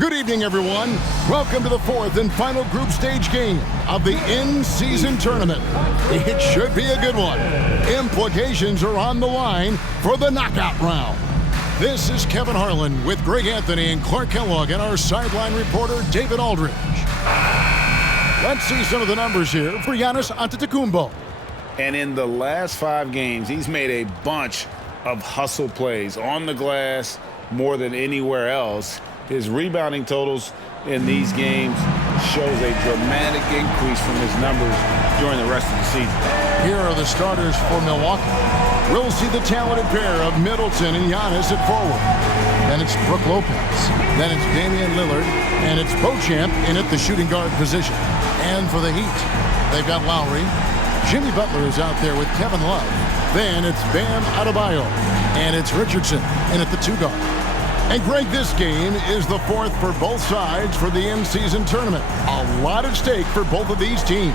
Good evening, everyone. Welcome to the fourth and final group stage game of the in-season tournament. It should be a good one. Implications are on the line for the knockout round. This is Kevin Harlan with Greg Anthony and Clark Kellogg and our sideline reporter, David Aldridge. Let's see some of the numbers here for Giannis Antetokounmpo. And in the last 5 games, he's made a bunch of hustle plays on the glass more than anywhere else. His rebounding totals in these games shows a dramatic increase from his numbers during the rest of the season. Here are the starters for Milwaukee. We'll see the talented pair of Middleton and Giannis at forward. Then it's Brook Lopez. Then it's Damian Lillard. And it's Beauchamp in at the shooting guard position. And for the Heat, they've got Lowry. Jimmy Butler is out there with Kevin Love. Then it's Bam Adebayo. And it's Richardson in at the 2 guard. And Greg, this game is the fourth for both sides for the in-season tournament. A lot at stake for both of these teams.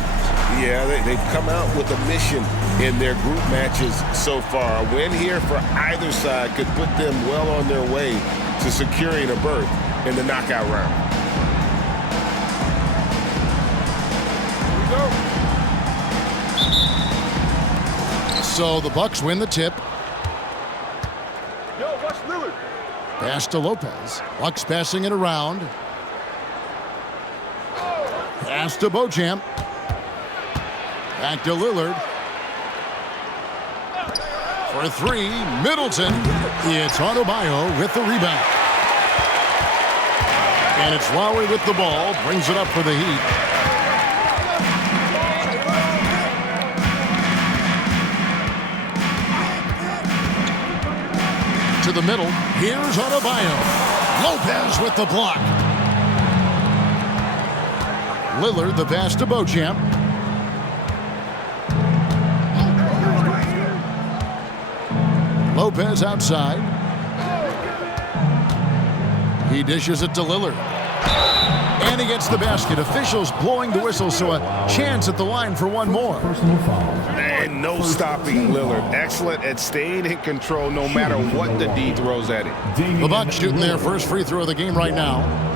Yeah, they've come out with a mission in their group matches so far. A win here for either side could put them well on their way to securing a berth in the knockout round. Here we go. So the Bucks win the tip. Yo, watch Lillard. Pass to Lopez. Bucks passing it around. Pass to Beauchamp. Back to Lillard. For 3, Middleton. It's Adebayo with the rebound. And it's Lowry with the ball. Brings it up for the Heat. To the middle. Here's Adebayo. Lopez with the block. Lillard the pass to Beauchamp. Lopez outside. He dishes it to Lillard. And he gets the basket. Officials blowing the whistle, so a chance at the line for one more. And no stopping Lillard. Excellent at staying in control no matter what the D throws at him. The Bucks shooting their first free throw of the game right now.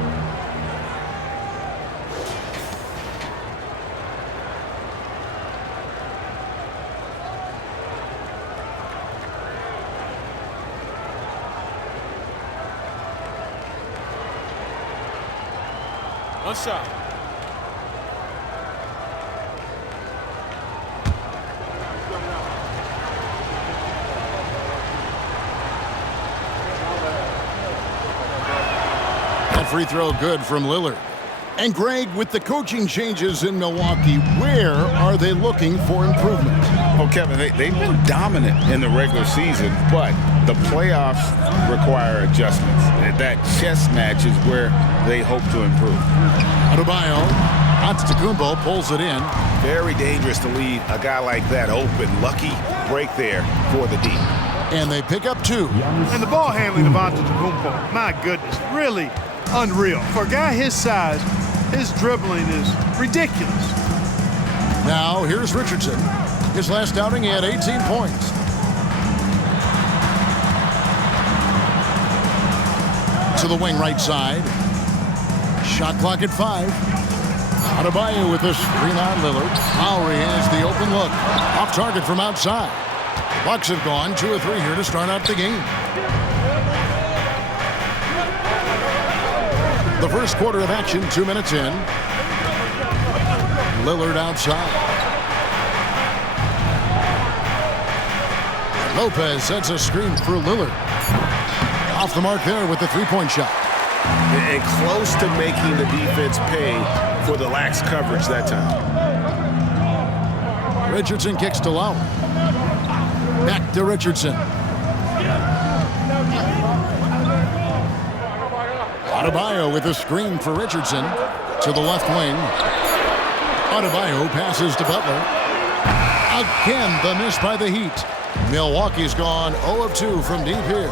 One shot. That free throw good from Lillard. And Greg, with the coaching changes in Milwaukee, where are they looking for improvement? Well, Kevin, they've been dominant in the regular season, but the playoffs require adjustments. And that chess match is where they hope to improve. Adebayo, Antetokounmpo pulls it in. Very dangerous to leave a guy like that open. Lucky break there for the D. And they pick up 2. And the ball handling of Antetokounmpo, my goodness, really unreal. For a guy his size, his dribbling is ridiculous. Now here's Richardson. His last outing, he had 18 points. To the wing right side. Shot clock at 5. Adebayo with the screen on Lillard. Lowry has the open look. Off target from outside. Bucks have gone 2 or 3 here to start out the game. The first quarter of action, 2 minutes in. Lillard outside. Lopez sets a screen for Lillard. Off the mark there with the 3-point shot. And close to making the defense pay for the lax coverage that time. Richardson kicks to Lowry. Back to Richardson. Adebayo with a screen for Richardson. To the left wing. Adebayo passes to Butler. Again, the miss by the Heat. Milwaukee's gone 0 of 2 from deep here.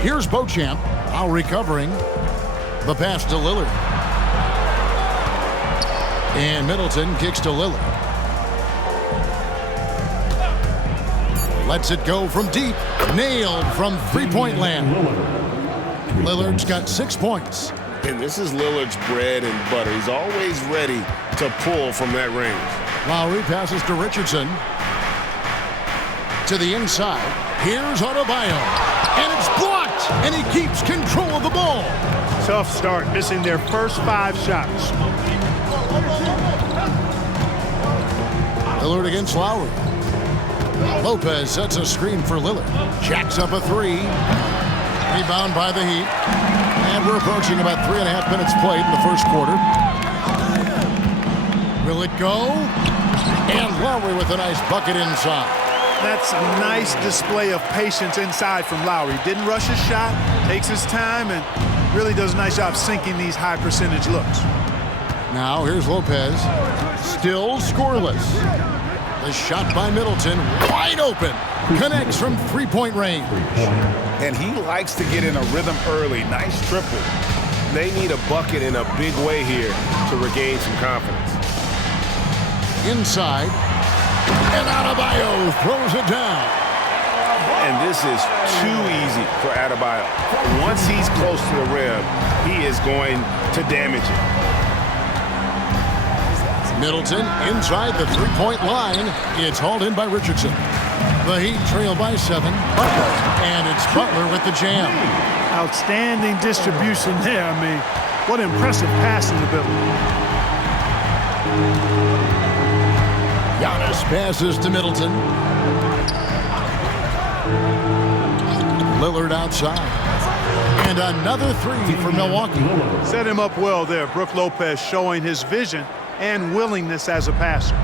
Here's Beauchamp. Now recovering. The pass to Lillard. And Middleton kicks to Lillard. Lets it go from deep. Nailed from three-point land. Lillard's got 6 points. And this is Lillard's bread and butter. He's always ready to pull from that range. Lowry passes to Richardson. To the inside. Here's Adebayo. And it's blocked. And he keeps control of the ball. Tough start, missing their first 5 shots. Lillard against Lowry. Lopez sets a screen for Lillard. Jacks up a 3. Rebound by the Heat. And we're approaching about 3.5 minutes played in the first quarter. Will it go? And Lowry with a nice bucket inside. That's a nice display of patience inside from Lowry. Didn't rush his shot, takes his time, and really does a nice job sinking these high percentage looks. Now here's Lopez. Still scoreless. The shot by Middleton, wide open. Connects from three-point range. And he likes to get in a rhythm early. Nice triple. They need a bucket in a big way here to regain some confidence. Inside. And Adebayo throws it down. And this is too easy for Adebayo. Once he's close to the rim, he is going to damage it. Middleton inside the three-point line. It's hauled in by Richardson. The Heat trail by 7. And it's Butler with the jam. Outstanding distribution there. I mean, what impressive passing ability. Giannis passes to Middleton. Lillard outside. And another 3 for Milwaukee. Set him up well there. Brook Lopez showing his vision and willingness as a passer.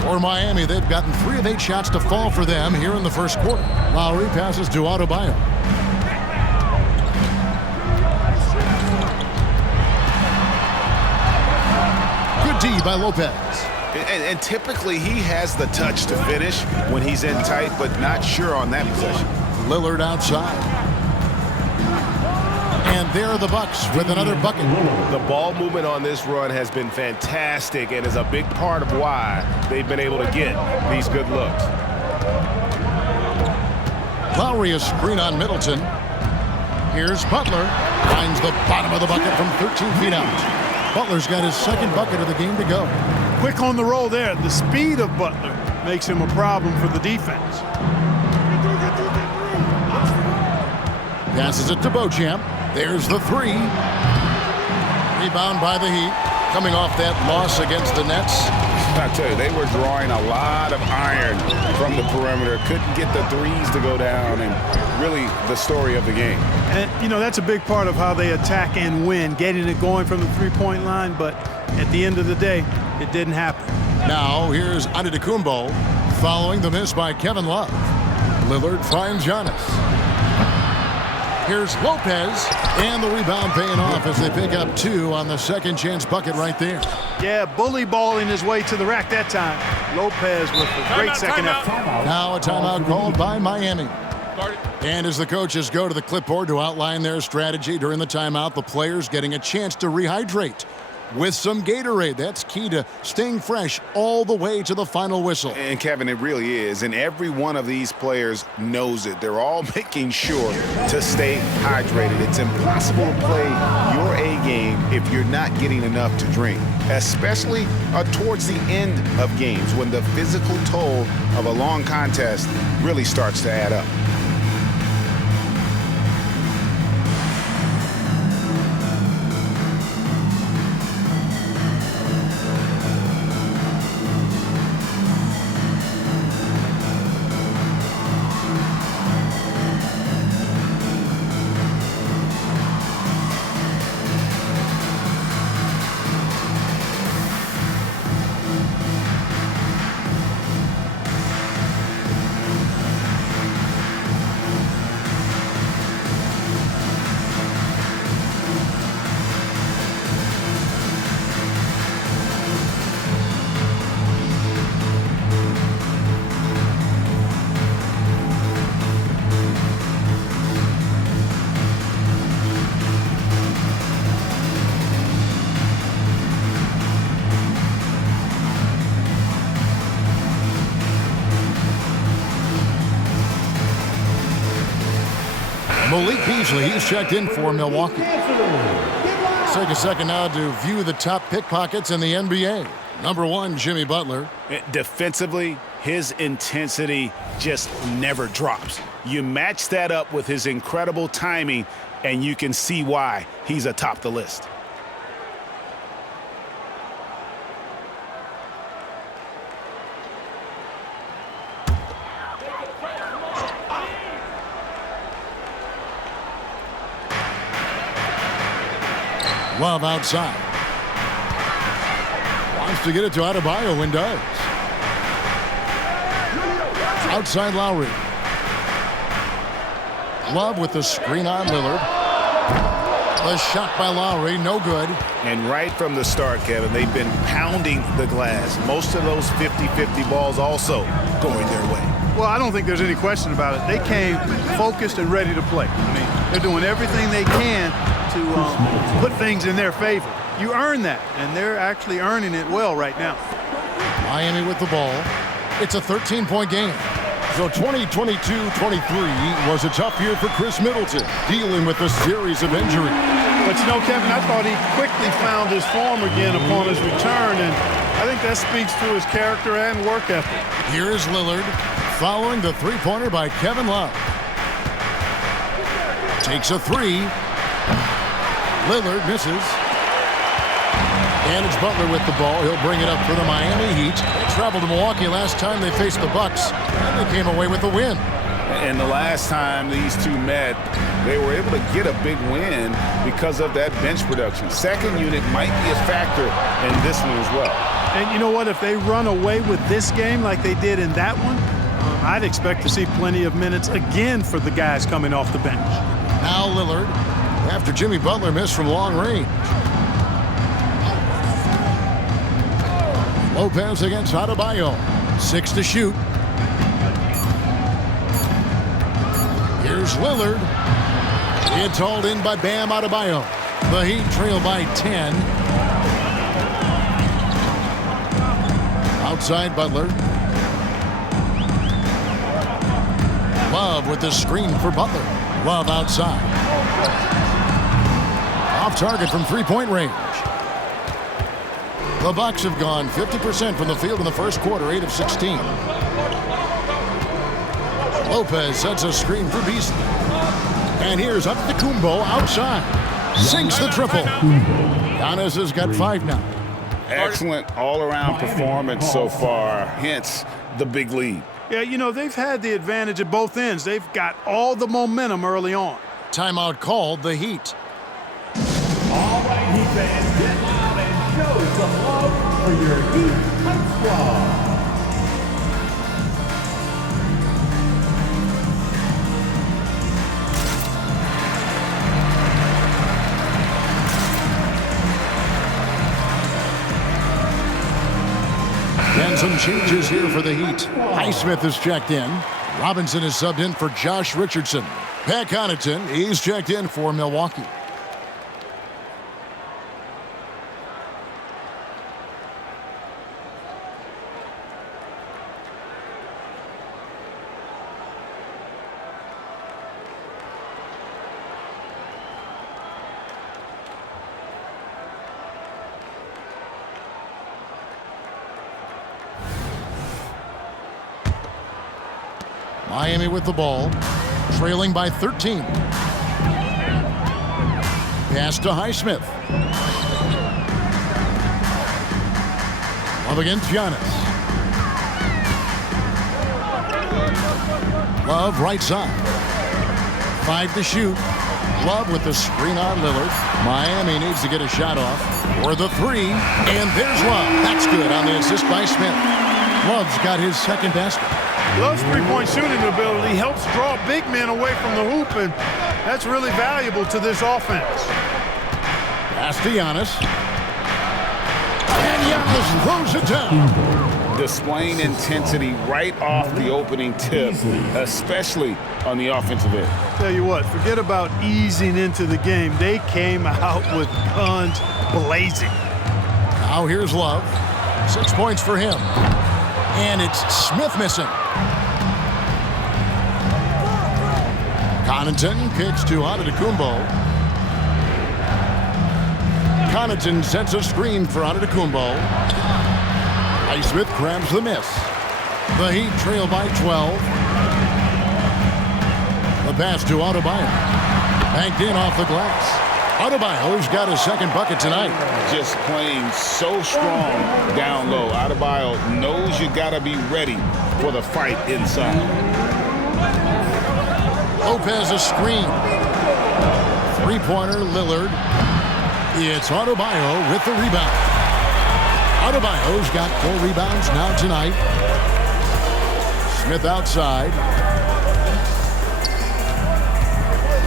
For Miami, they've gotten 3 of 8 shots to fall for them here in the first quarter. Lowry passes to Adebayo. Good D by Lopez. And typically he has the touch to finish when he's in tight, but not sure on that possession. Lillard outside. And there are the Bucks with another bucket. The ball movement on this run has been fantastic and is a big part of why they've been able to get these good looks. Lowry a screen on Middleton. Here's Butler. Finds the bottom of the bucket from 13 feet out. Butler's got his second bucket of the game to go. Quick on the roll there. The speed of Butler makes him a problem for the defense. Passes it to Beauchamp. There's the 3. Rebound by the Heat. Coming off that loss against the Nets. I tell you, they were drawing a lot of iron from the perimeter. Couldn't get the threes to go down, and really the story of the game. And, you know, that's a big part of how they attack and win, getting it going from the three-point line. But at the end of the day, it didn't happen. Now here's Antetokounmpo following the miss by Kevin Love. Lillard finds Giannis. Here's Lopez, and the rebound paying off as they pick up 2 on the second chance bucket right there. Yeah, bully balling his way to the rack that time. Lopez with a great second effort. Now a timeout called by Miami. And as the coaches go to the clipboard to outline their strategy during the timeout, the players getting a chance to rehydrate with some Gatorade. That's key to staying fresh all the way to the final whistle. And Kevin, it really is. And every one of these players knows it. They're all making sure to stay hydrated. It's impossible to play your A game if you're not getting enough to drink, especially towards the end of games when the physical toll of a long contest really starts to add up. Malik Beasley, he's checked in for Milwaukee. Let's take a second now to view the top pickpockets in the NBA. Number 1, Jimmy Butler. Defensively, his intensity just never drops. You match that up with his incredible timing, and you can see why he's atop the list. Love outside. Wants to get it to Adebayo and does. Outside Lowry. Love with the screen on Lillard. The shot by Lowry, no good. And right from the start, Kevin, they've been pounding the glass. Most of those 50-50 balls also going their way. Well, I don't think there's any question about it. They came focused and ready to play. I mean, they're doing everything they can to put things in their favor. You earn that, and they're actually earning it well right now. Miami with the ball. It's a 13-point game. So 2022-23 was a tough year for Chris Middleton, dealing with a series of injuries. But you know, Kevin, I thought he quickly found his form again upon his return, and I think that speaks to his character and work ethic. Here's Lillard, following the three-pointer by Kevin Love. Takes a three. Lillard misses. And it's Butler with the ball. He'll bring it up for the Miami Heat. They traveled to Milwaukee last time they faced the Bucks, and they came away with a win. And the last time these two met, they were able to get a big win because of that bench production. Second unit might be a factor in this one as well. And you know what? If they run away with this game like they did in that one, I'd expect to see plenty of minutes again for the guys coming off the bench. Now Lillard, after Jimmy Butler missed from long range. Lopez against Adebayo. 6 to shoot. Here's Lillard. It's hauled in by Bam Adebayo. The Heat trail by 10. Outside Butler. Love with the screen for Butler. Love outside. Off target from three-point range. The Bucks have gone 50% from the field in the first quarter, 8 of 16. Lopez sets a screen for Beasley. And here's Antetokounmpo outside. Sinks the triple. Giannis has got 5 now. Excellent all-around performance so far, hence the big lead. Yeah, you know, they've had the advantage at both ends. They've got all the momentum early on. Timeout called, the Heat. All right, Heat fans, get loud and show some love for your Heat Hype Squad. And some changes here for the Heat. Highsmith is checked in. Robinson is subbed in for Josh Richardson. Pat Connaughton, he's checked in for Milwaukee. Miami with the ball, trailing by 13. Pass to Highsmith. Love against Giannis. Love right side. 5 to shoot. Love with the screen on Lillard. Miami needs to get a shot off. For the 3, and there's Love. That's good on the assist by Smith. Love's got his second basket. Love's three-point shooting ability helps draw big men away from the hoop, and that's really valuable to this offense. Pass to Giannis. And Giannis throws it down. Displaying intensity right off the opening tip, especially on the offensive end. Tell you what, forget about easing into the game. They came out with guns blazing. Now here's Love. 6 points for him. And it's Smith missing. Connaughton kicks to Antetokounmpo. Connaughton sets a screen for Antetokounmpo. Highsmith grabs the miss. The Heat trail by 12. The pass to Adebayo. Banked in off the glass. Adebayo's got his second bucket tonight. Just playing so strong down low. Adebayo knows you got to be ready for the fight inside. Lopez a screen. Three-pointer Lillard. It's Adebayo with the rebound. Adebayo's got 4 rebounds now tonight. Smith outside.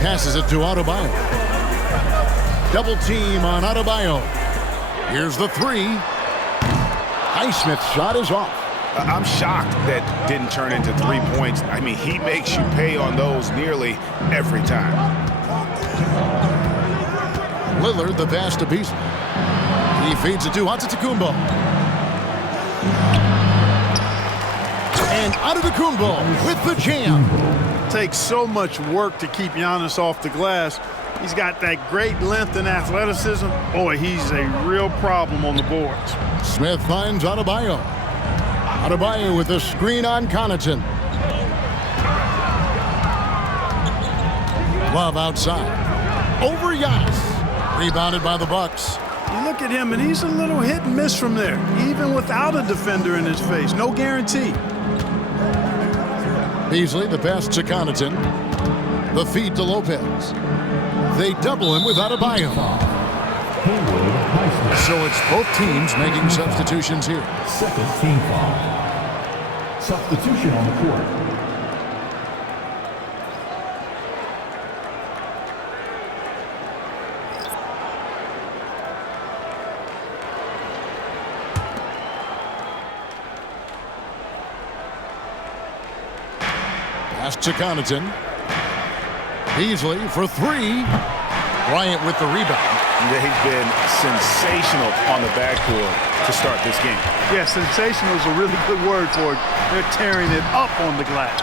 Passes it to Adebayo. Double team on Adebayo. Here's the 3. Highsmith's shot is off. I'm shocked that didn't turn into 3 points. I mean, he makes you pay on those nearly every time. Lillard the pass to Beasley. He feeds it to Antetokounmpo. And Antetokounmpo with the jam. Takes so much work to keep Giannis off the glass. He's got that great length and athleticism. Boy, he's a real problem on the boards. Smith finds Adebayo. Adebayo with a screen on Connaughton. Love outside. Over Giannis. Rebounded by the Bucks. You look at him, and he's a little hit and miss from there, even without a defender in his face. No guarantee. Beasley, the pass to Connaughton. The feed to Lopez. They double him with Adebayo. So it's both teams making substitutions here. Second team foul. Substitution on the court. Pass to Connaughton. Beasley for 3. Bryant with the rebound. They've been sensational on the backboard to start this game. Yeah, sensational is a really good word for it. They're tearing it up on the glass.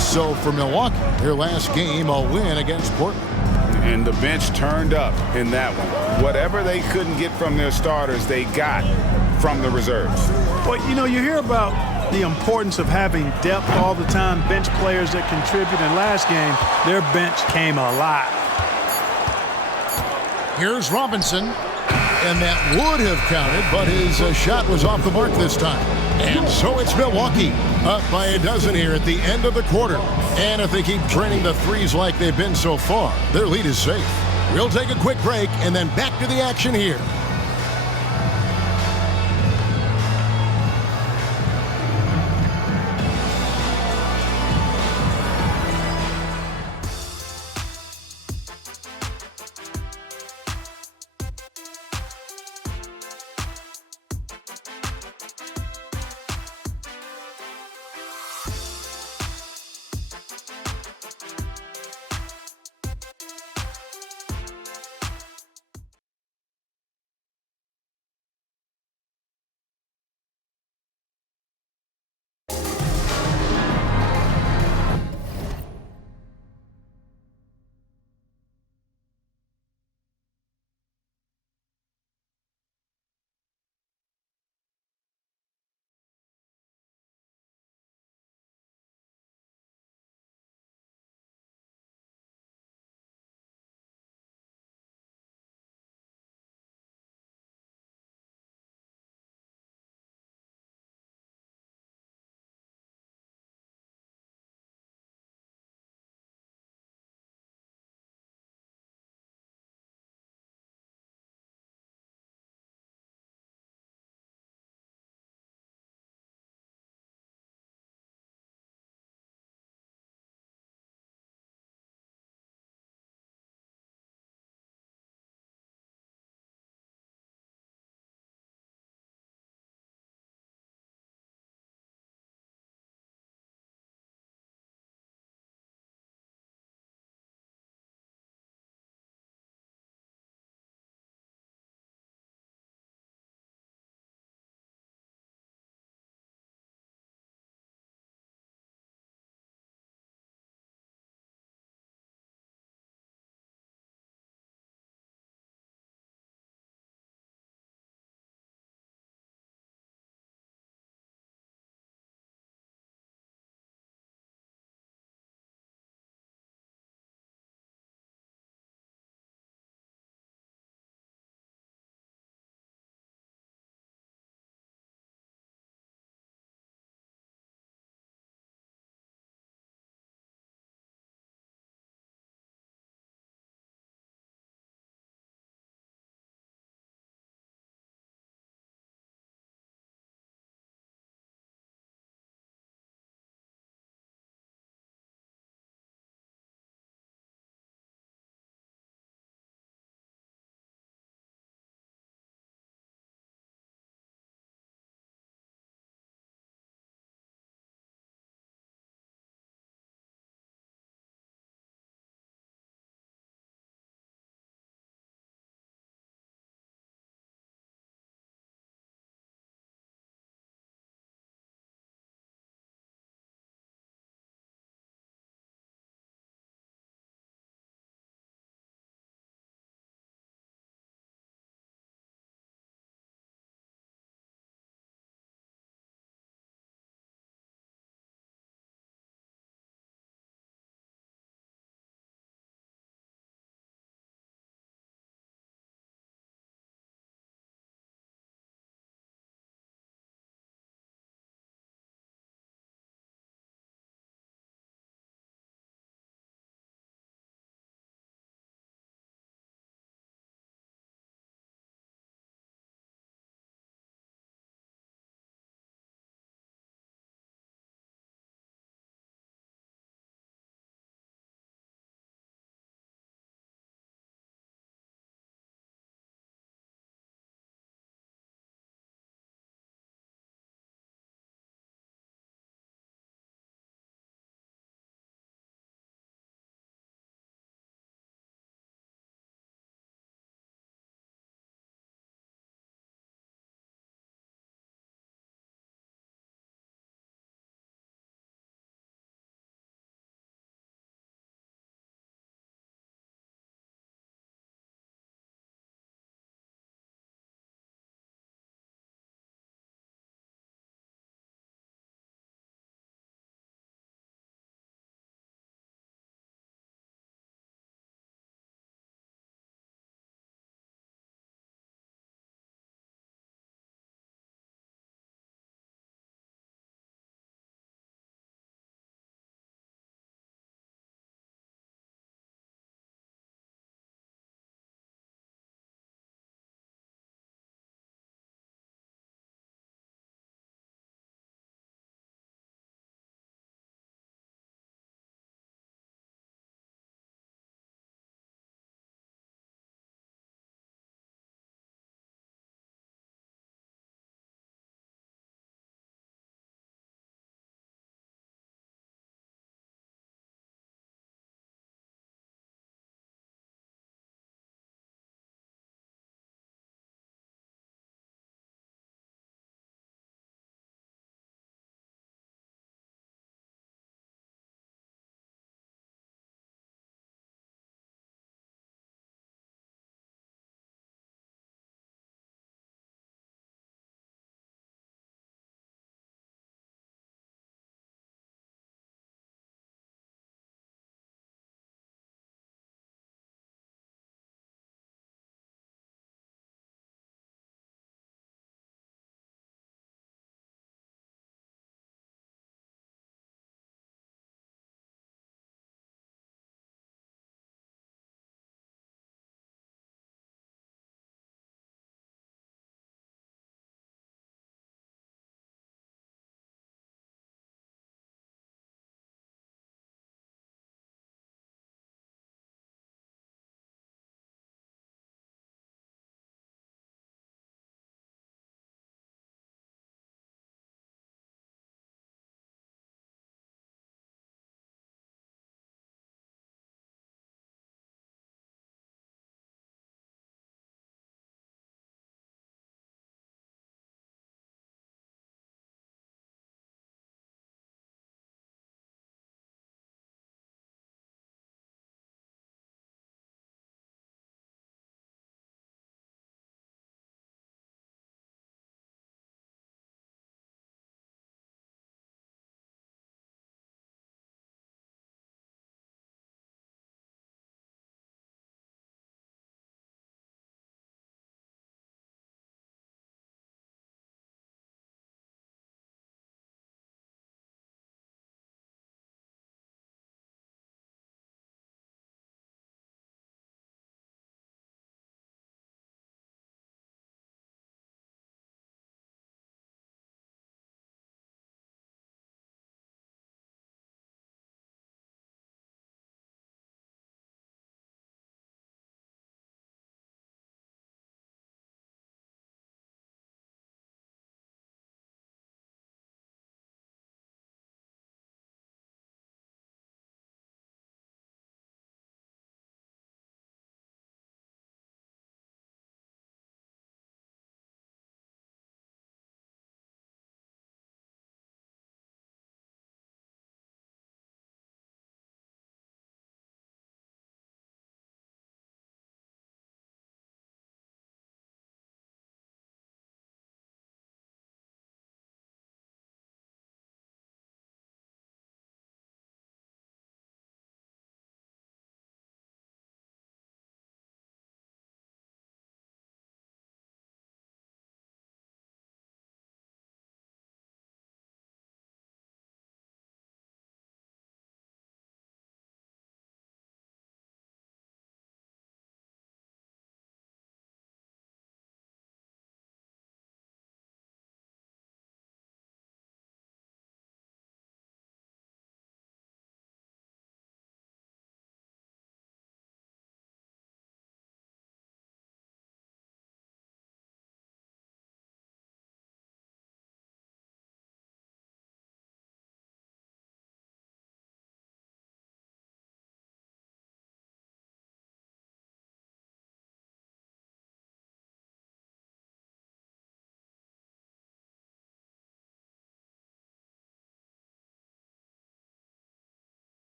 So for Milwaukee, their last game, a win against Portland. And the bench turned up in that one. Whatever they couldn't get from their starters, they got from the reserves. Well, you know, you hear about the importance of having depth all the time, bench players that contribute. In last game, their bench came alive. Here's Robinson. And that would have counted, but his shot was off the mark this time. And so it's Milwaukee up by a dozen here at the end of the quarter. And if they keep draining the threes like they've been so far, their lead is safe. We'll take a quick break and then back to the action here.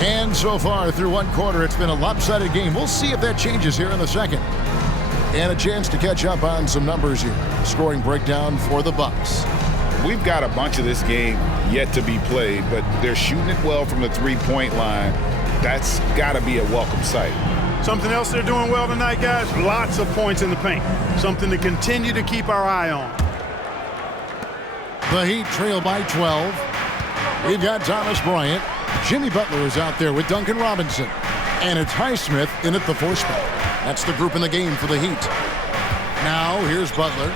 And so far through one quarter, it's been a lopsided game. We'll see if that changes here in the second. And a chance to catch up on some numbers here. Scoring breakdown for the Bucks. We've got a bunch of this game yet to be played, but they're shooting it well from the three-point line. That's got to be a welcome sight. Something else they're doing well tonight, guys, lots of points in the paint. Something to continue to keep our eye on. The Heat trail by 12. We've got Thomas Bryant. Jimmy Butler is out there with Duncan Robinson. And it's Highsmith in at the 4 spot. That's the group in the game for the Heat. Now, here's Butler.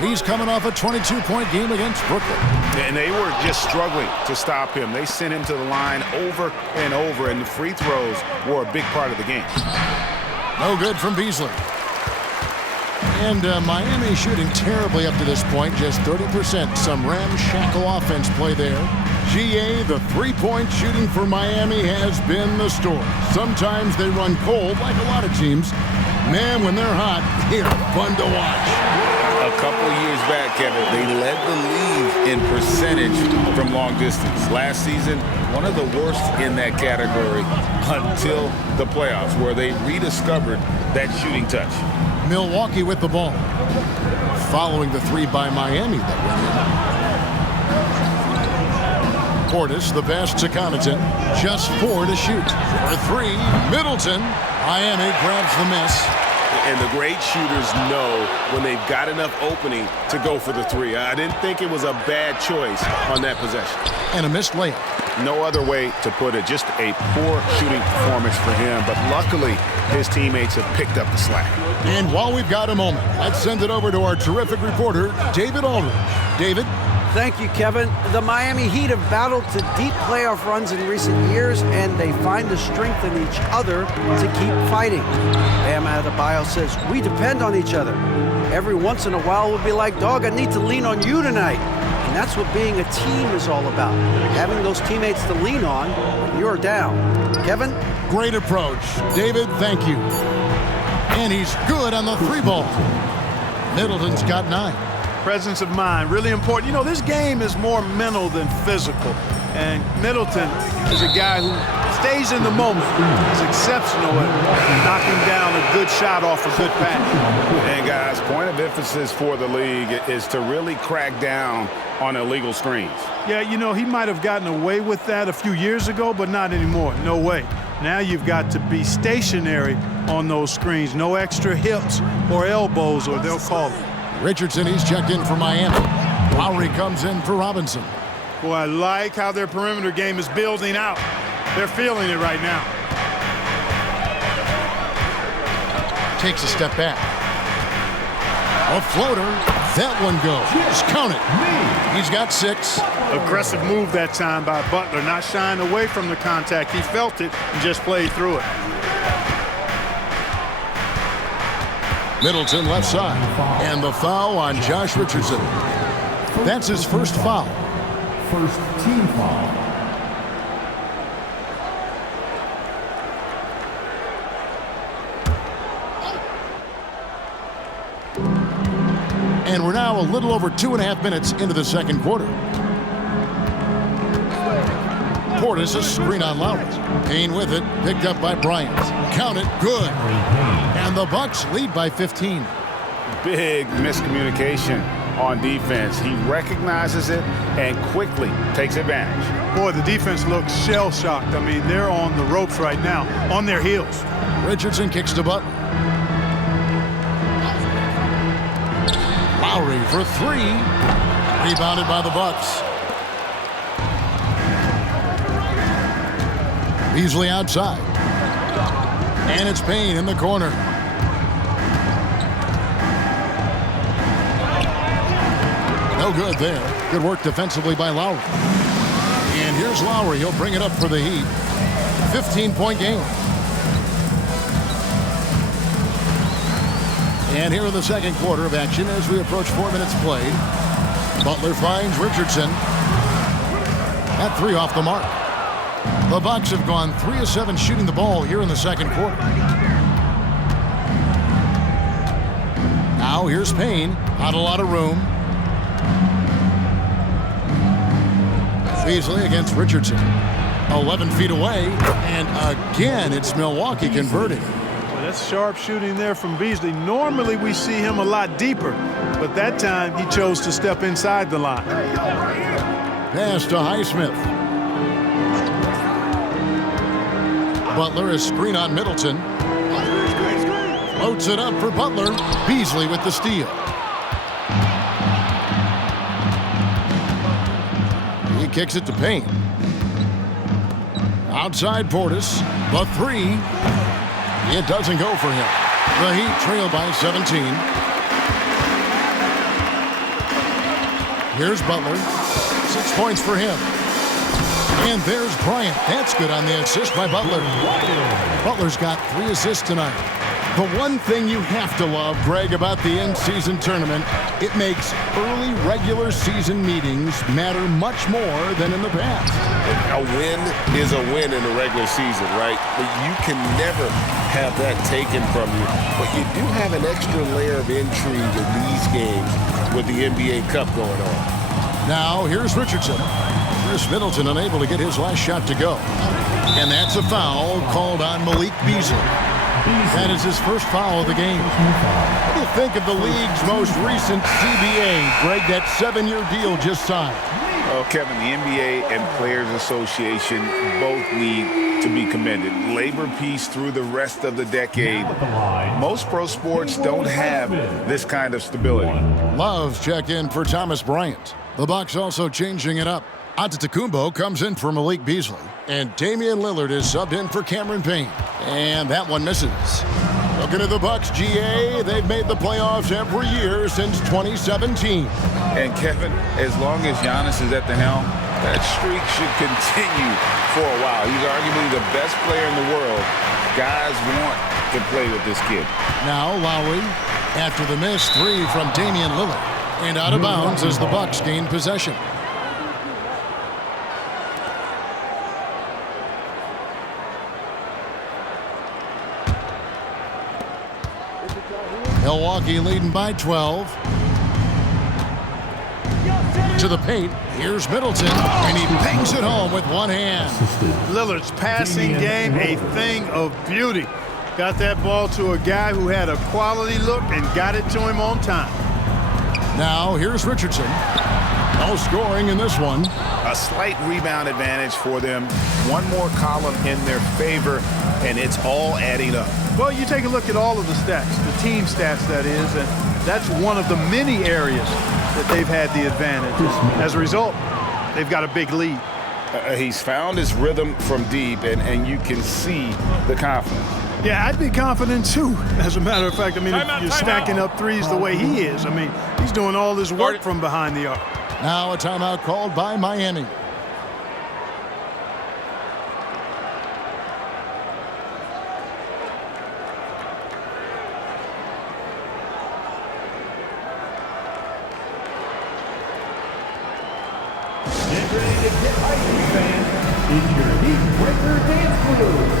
He's coming off a 22-point game against Brooklyn. And they were just struggling to stop him. They sent him to the line over and over, and the free throws were a big part of the game. No good from Beasley. And Miami shooting terribly up to this point, just 30%. Some ramshackle offense play there. GA, the three-point shooting for Miami has been the story. Sometimes they run cold, like a lot of teams. Man, when they're hot, they're fun to watch. A couple years back, Kevin, they led the league in percentage from long distance. Last season, one of the worst in that category until the playoffs, where they rediscovered that shooting touch. Milwaukee with the ball. Following the three by Miami that went in. Portis, the pass to Connaughton. Just 4 to shoot. For 3, Middleton. Miami grabs the miss. And the great shooters know when they've got enough opening to go for the 3. I didn't think it was a bad choice on that possession. And a missed layup. No other way to put it. Just a poor shooting performance for him. But luckily, his teammates have picked up the slack. And while we've got a moment, let's send it over to our terrific reporter, David Aldridge. David? Thank you, Kevin. The Miami Heat have battled to deep playoff runs in recent years, and they find the strength in each other to keep fighting. Bam Adebayo says, we depend on each other. Every once in a while, we'll be like, dog, I need to lean on you tonight. And that's what being a team is all about. Having those teammates to lean on when you're down. Kevin? Great approach. David, thank you. And he's good on the 3 ball. Middleton's got 9. Presence of mind, really important. You know, this game is more mental than physical. And Middleton is a guy who stays in the moment. He's exceptional at knocking down a good shot off a good pass. And guys, point of emphasis for the league is to really crack down on illegal screens. Yeah, you know, he might have gotten away with that a few years ago, but not anymore. No way. Now you've got to be stationary on those screens. No extra hips or elbows, or they'll call it. Richardson, he's checked in for Miami. Lowry comes in for Robinson. Boy, I like how their perimeter game is building out. They're feeling it right now. Takes a step back. A floater. That one goes. Just count it. He's got 6. Aggressive move that time by Butler, not shying away from the contact. He felt it and just played through it. Middleton left side. And the foul on Josh Richardson. That's his first foul. First team foul. And we're now a little over 2.5 minutes into the second quarter. Portis, a screen on Lowry. Payne with it, picked up by Bryant. Count it, good. And the Bucks lead by 15. Big miscommunication on defense. He recognizes it and quickly takes advantage. Boy, the defense looks shell-shocked. I mean, they're on the ropes right now, on their heels. Richardson kicks to Butler. Lowry for 3. Rebounded by the Bucks. Beasley outside. And it's Payne in the corner. No good there. Good work defensively by Lowry. And here's Lowry. He'll bring it up for the Heat. 15-point game. And here in the second quarter of action as we approach 4 minutes played. Butler finds Richardson. That 3 off the mark. The Bucks have gone 3 of 7 shooting the ball here in the second quarter. Now here's Payne. Not a lot of room. Beasley against Richardson. 11 feet away, and again, it's Milwaukee converting. Well, that's sharp shooting there from Beasley. Normally, we see him a lot deeper, but that time he chose to step inside the line. Pass to Highsmith. Butler is screen on Middleton. Floats it up for Butler. Beasley with the steal. He kicks it to Payne. Outside Portis. The three. It doesn't go for him. The Heat trail by 17. Here's Butler. 6 points for him. And there's Bryant. That's good on the assist by Butler. Butler's got 3 assists tonight. The one thing you have to love, Greg, about the in-season tournament, it makes early regular season meetings matter much more than in the past. A win is a win in the regular season, right? But you can never have that taken from you. But you do have an extra layer of intrigue in these games with the NBA Cup going on. Now, here's Richardson. Chris Middleton unable to get his last shot to go. And that's a foul called on Malik Beasley. That is his first foul of the game. What do you think of the league's most recent CBA, Greg, that 7-year deal just signed? Well, Kevin, the NBA and Players Association both need to be commended. Labor peace through the rest of the decade. Most pro sports don't have this kind of stability. Love's checked in for Thomas Bryant. The Bucks also changing it up. Antetokounmpo comes in for Malik Beasley, and Damian Lillard is subbed in for Cameron Payne. And that one misses. Looking at the Bucks, GA, they've made the playoffs every year since 2017. And Kevin, as long as Giannis is at the helm, that streak should continue for a while. He's arguably the best player in the world. Guys want to play with this kid. Now Lowry, after the missed 3 from Damian Lillard, and out of bounds as the Bucks gain possession. Milwaukee leading by 12. To the paint. Here's Middleton, and he bangs it home with one hand. Lillard's passing game, a thing of beauty. Got that ball to a guy who had a quality look and got it to him on time. Now here's Richardson. No scoring in this one. A slight rebound advantage for them. One more column in their favor, and it's all adding up. Well, you take a look at all of the stats, the team stats, that is, and that's one of the many areas that they've had the advantage. As a result, they've got a big lead. He's found his rhythm from deep, and you can see the confidence. Yeah, I'd be confident, too. As a matter of fact, I mean, if you're stacking up threes the way he is, I mean, he's doing all this work from behind the arc. Now a timeout called by Miami. Get ready to get icy, fans. It's your Heat Breaker Dance Crew.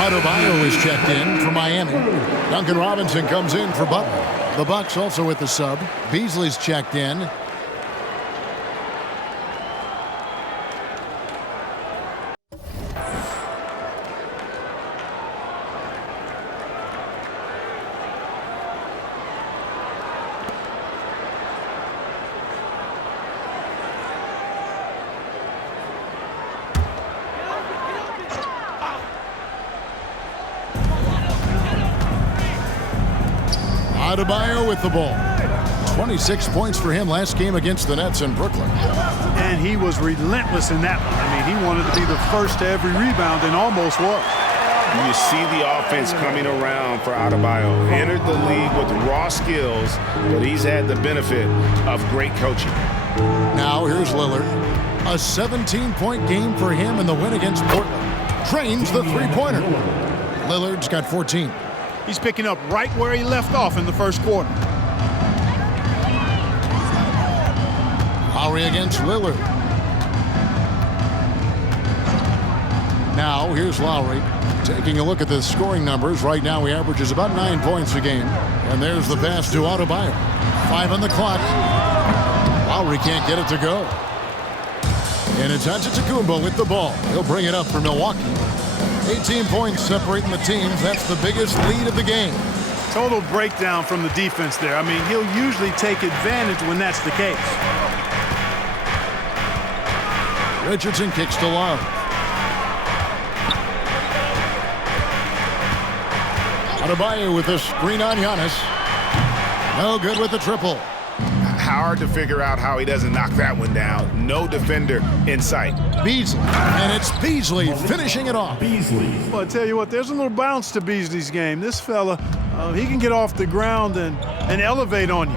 Adebayo is checked in for Miami. Duncan Robinson comes in for Butler. The Bucks also with the sub. Beasley's checked in. Adebayo with the ball. 26 points for him last game against the Nets in Brooklyn. And he was relentless in that one. I mean, he wanted to be the first to every rebound and almost was. You see the offense coming around for Adebayo. Entered the league with raw skills, but he's had the benefit of great coaching. Now here's Lillard. A 17-point game for him in the win against Portland. Drains the three-pointer. Lillard's got 14. He's picking up right where he left off in the first quarter. Lowry against Lillard. Now here's Lowry. Taking a look at the scoring numbers, right now he averages about 9 points a game. And there's the pass to Adebayo. 5 on the clock. Lowry can't get it to go. And it's Antetokounmpo with the ball. He'll bring it up for Milwaukee. 18 points separating the teams. That's the biggest lead of the game. Total breakdown from the defense there. I mean, he'll usually take advantage when that's the case. Richardson kicks to Love. Adebayo with a screen on Giannis. No good with the triple. Hard to figure out how he doesn't knock that one down. No defender in sight. Beasley. And it's Beasley finishing it off. Well, I tell you what, there's a little bounce to Beasley's game. This fella, he can get off the ground and elevate on you.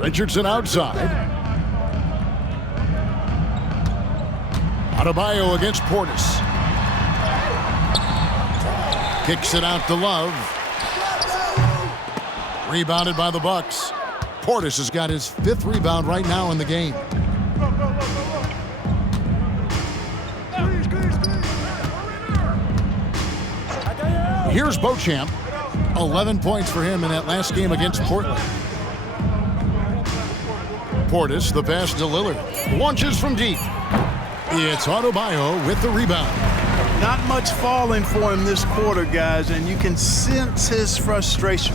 Richardson outside. Adebayo against Portis. Kicks it out to Love. Rebounded by the Bucks. Portis has got his 5th rebound right now in the game. Here's Beauchamp. 11 points for him in that last game against Portland. Portis, the pass to Lillard. Launches from deep. It's Adebayo with the rebound. Not much falling for him this quarter, guys, and you can sense his frustration.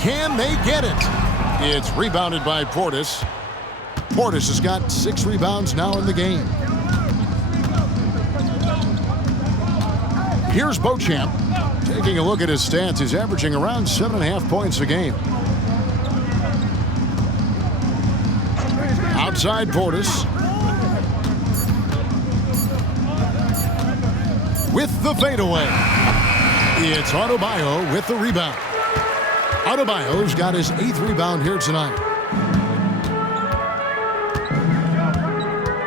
Can they get it? It's rebounded by Portis. Portis has got 6 rebounds now in the game. Here's Beauchamp. Taking a look at his stats, he's averaging around 7.5 points a game. Outside Portis. With the fadeaway. It's Adebayo with the rebound. Adebayo's got his 8th rebound here tonight.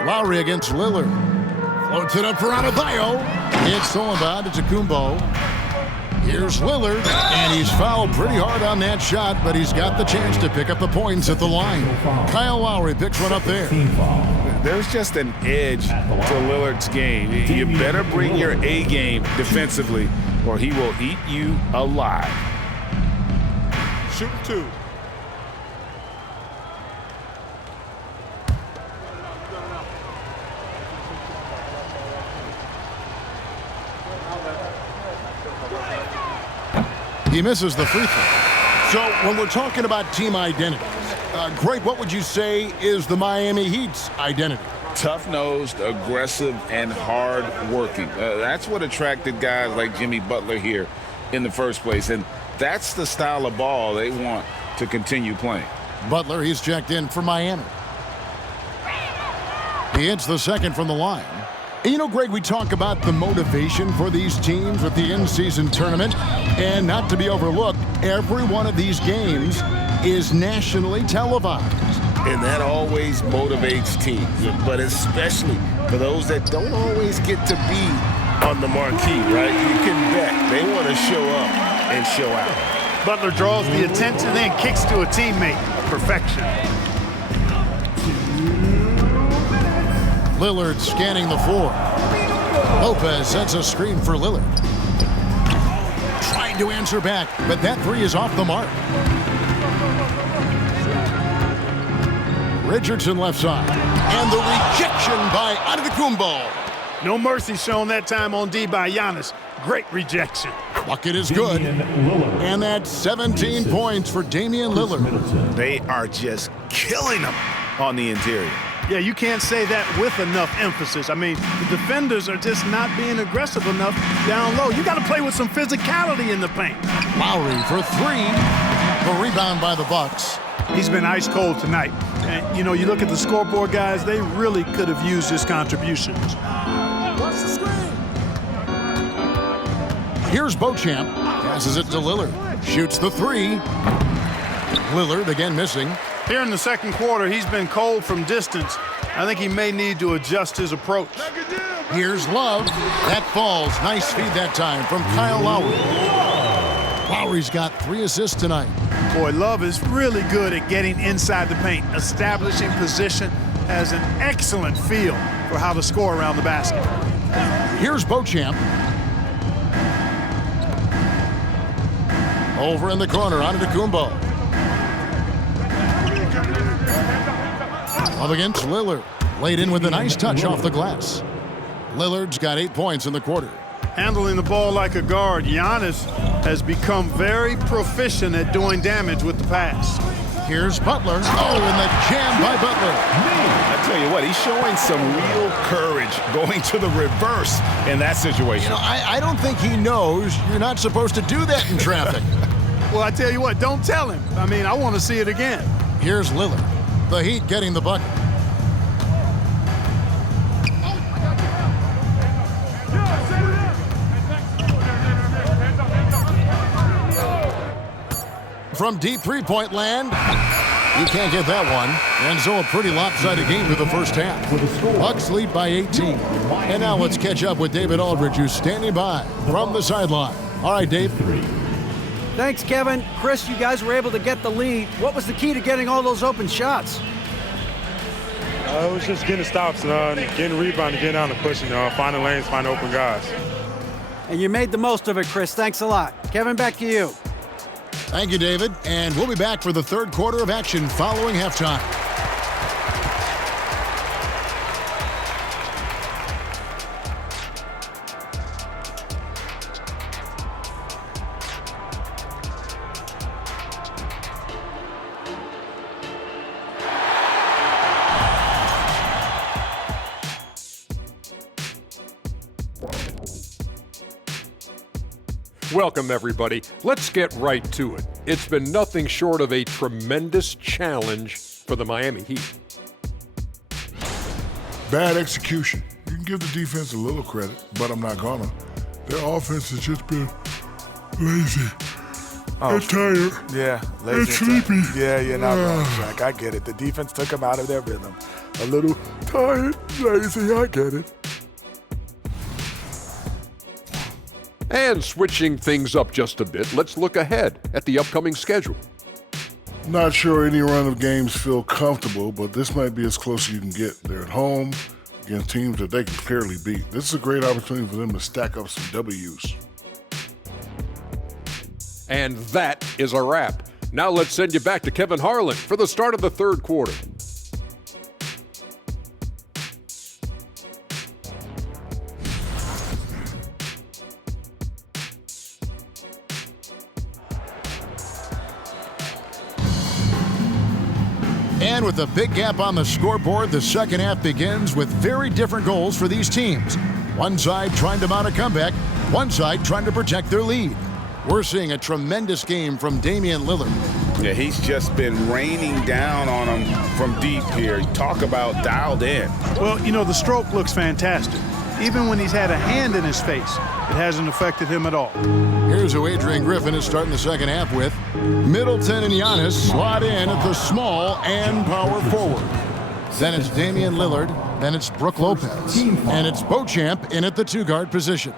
Lowry against Lillard. Floats it up for Adebayo. It's stolen by Antetokounmpo. Here's Lillard, and he's fouled pretty hard on that shot, but he's got the chance to pick up the points at the line. Kyle Lowry picks one up there. There's just an edge to Lillard's game. You better bring your A game defensively, or he will eat you alive. Shoot 2. He misses the free throw. So when we're talking about team identities, Greg, what would you say is the Miami Heat's identity? Tough-nosed, aggressive, and hard-working. That's what attracted guys like Jimmy Butler here in the first place, and that's the style of ball they want to continue playing. Butler, he's checked in for Miami. He hits the second from the line. And you know, Greg, we talk about the motivation for these teams with the in-season tournament, and not to be overlooked, every one of these games is nationally televised. And that always motivates teams, but especially for those that don't always get to be on the marquee, right? You can bet they want to show up and show out. Butler draws the attention, then kicks to a teammate. Perfection. Lillard scanning the floor. Lopez sets a screen for Lillard. Trying to answer back, but that 3 is off the mark. Richardson left side. And the rejection by Antetokounmpo. No mercy shown that time on D by Giannis. Great rejection. Bucket is good. And that's 17 points for Damian Lillard. They are just killing them on the interior. Yeah, you can't say that with enough emphasis. I mean, the defenders are just not being aggressive enough down low. You got to play with some physicality in the paint. Lowry for three. The rebound by the Bucks. He's been ice cold tonight. And, you know, you look at the scoreboard, guys, they really could have used his contributions. Here's Beauchamp. Passes it to Lillard. Shoots the three. Lillard again missing. Here in the second quarter, he's been cold from distance. I think he may need to adjust his approach. Here's Love. That falls. Nice feed that time from Kyle Lowry. Lowry's got 3 assists tonight. Boy, Love is really good at getting inside the paint, establishing position, has an excellent feel for how to score around the basket. Here's Beauchamp. Over in the corner, on to Kumbo. Up against Lillard. Laid in with a nice touch off the glass. Lillard's got 8 points in the quarter. Handling the ball like a guard, Giannis has become very proficient at doing damage with the pass. Here's Butler. Oh, and the jam by Butler. I tell you what, he's showing some real courage going to the reverse in that situation. You know, I don't think he knows you're not supposed to do that in traffic. Well, I tell you what, don't tell him. I mean, I want to see it again. Here's Lillard. The Heat getting the bucket. From deep three-point land, you can't get that one. And so a pretty lopsided game through the first half. Bucks lead by 18. And now let's catch up with David Aldridge, who's standing by from the sideline. All right, Dave. Thanks, Kevin. Chris, you guys were able to get the lead. What was the key to getting all those open shots? It was just getting stops, getting rebound, getting down and pushing, finding lanes, finding open guys. And you made the most of it, Chris. Thanks a lot. Kevin, back to you. Thank you, David. And we'll be back for the third quarter of action following halftime. Welcome, everybody. Let's get right to it. It's been nothing short of a tremendous challenge for the Miami Heat. Bad execution. You can give the defense a little credit, but I'm not gonna. Their offense has just been lazy. And tired. Yeah, lazy and sleepy. Yeah, you're not wrong, Jack. I get it. The defense took them out of their rhythm. A little tired, lazy, I get it. And switching things up just a bit, let's look ahead at the upcoming schedule. Not sure any run of games feel comfortable, but this might be as close as you can get. They're at home against teams that they can clearly beat. This is a great opportunity for them to stack up some W's. And that is a wrap. Now let's send you back to Kevin Harlan for the start of the third quarter. And with a big gap on the scoreboard, the second half begins with very different goals for these teams. One side trying to mount a comeback, one side trying to protect their lead. We're seeing a tremendous game from Damian Lillard. Yeah, he's just been raining down on him from deep here. Talk about dialed in. Well, you know, the stroke looks fantastic. Even when he's had a hand in his face, it hasn't affected him at all. Here's who Adrian Griffin is starting the second half with. Middleton and Giannis slot in at the small and power forward. Then it's Damian Lillard, then it's Brook Lopez, and it's Beauchamp in at the two-guard position.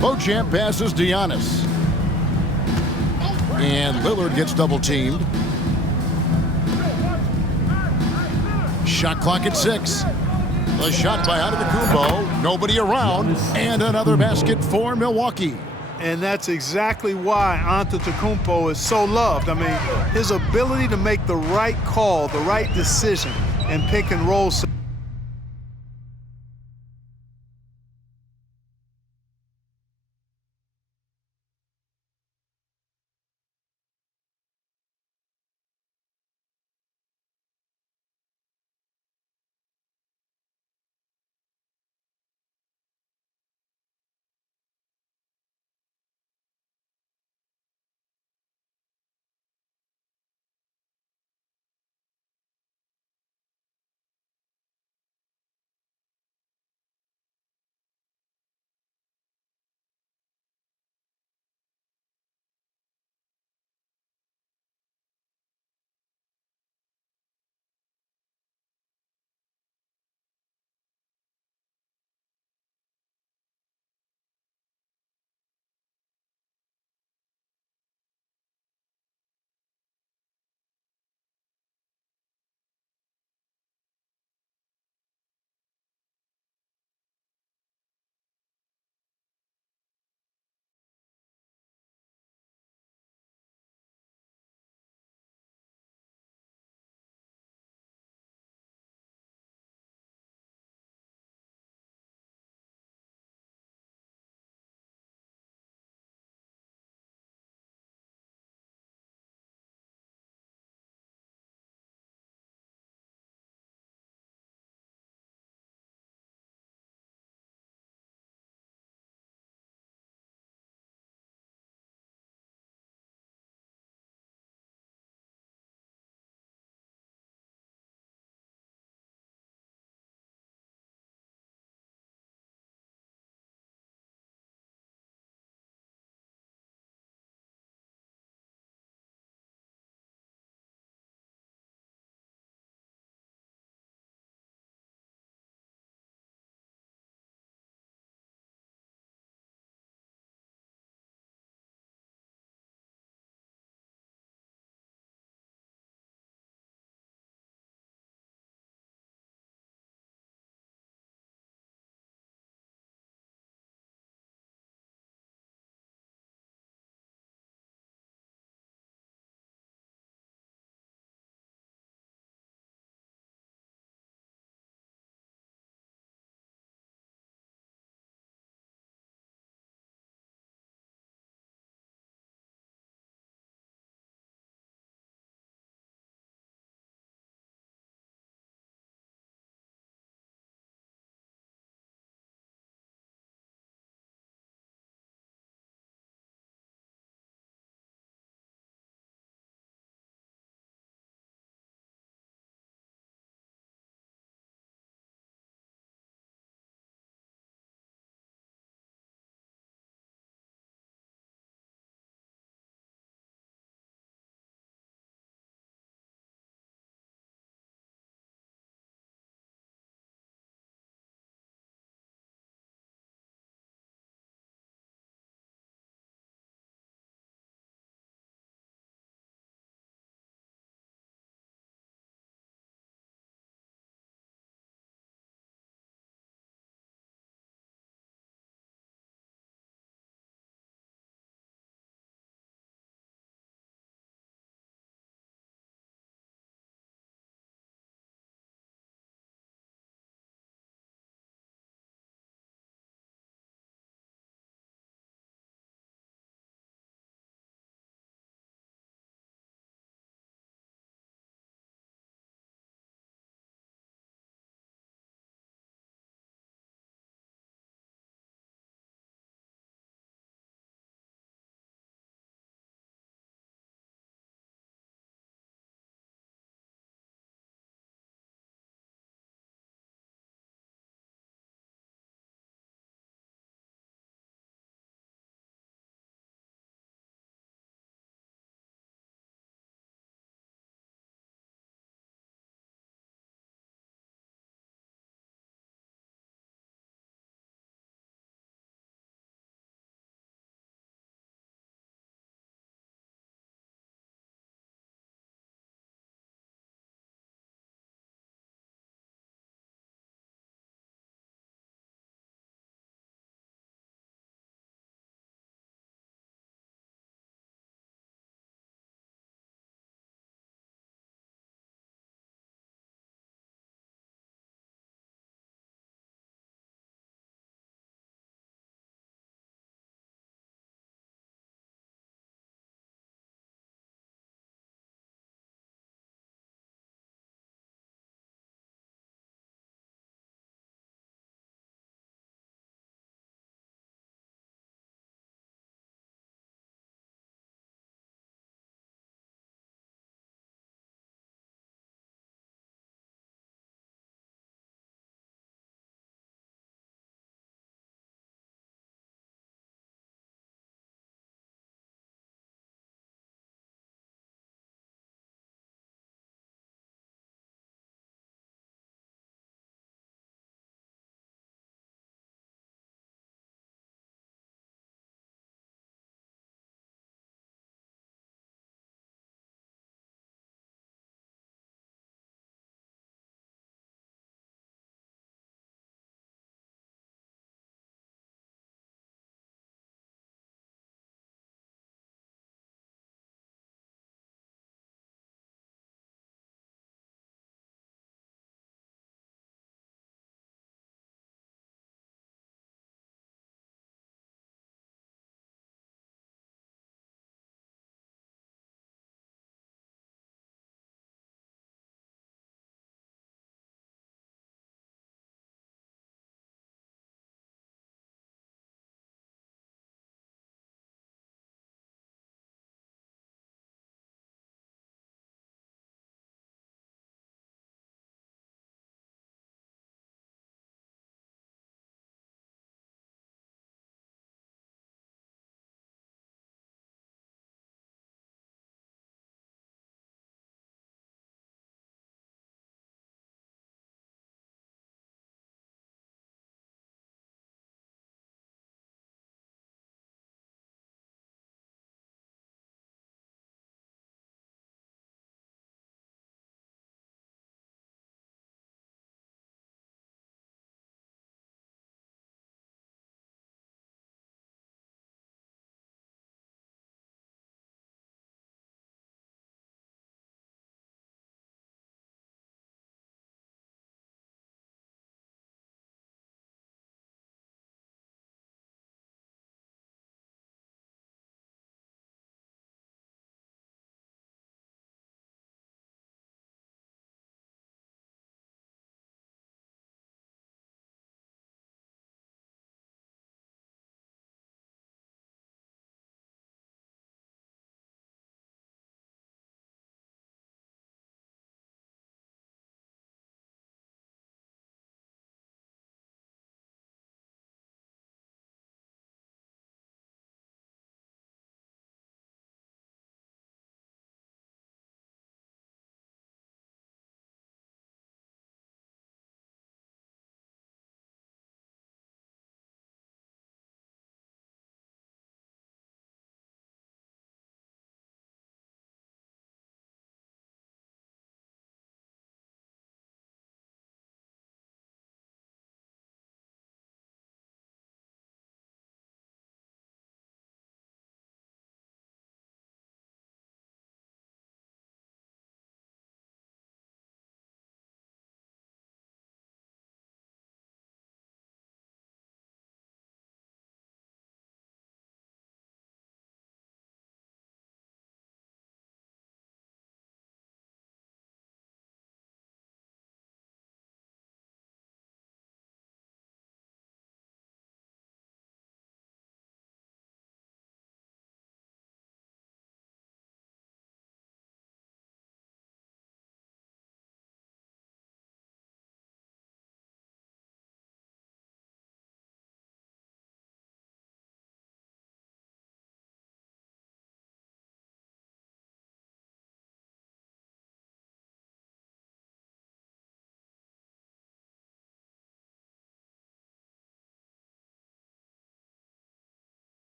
Beauchamp passes to Giannis. And Lillard gets double-teamed. Shot clock at 6. The shot by Antetokounmpo. Nobody around. And another basket for Milwaukee. And that's exactly why Antetokounmpo is so loved. I mean, his ability to make the right call, the right decision, and pick and roll.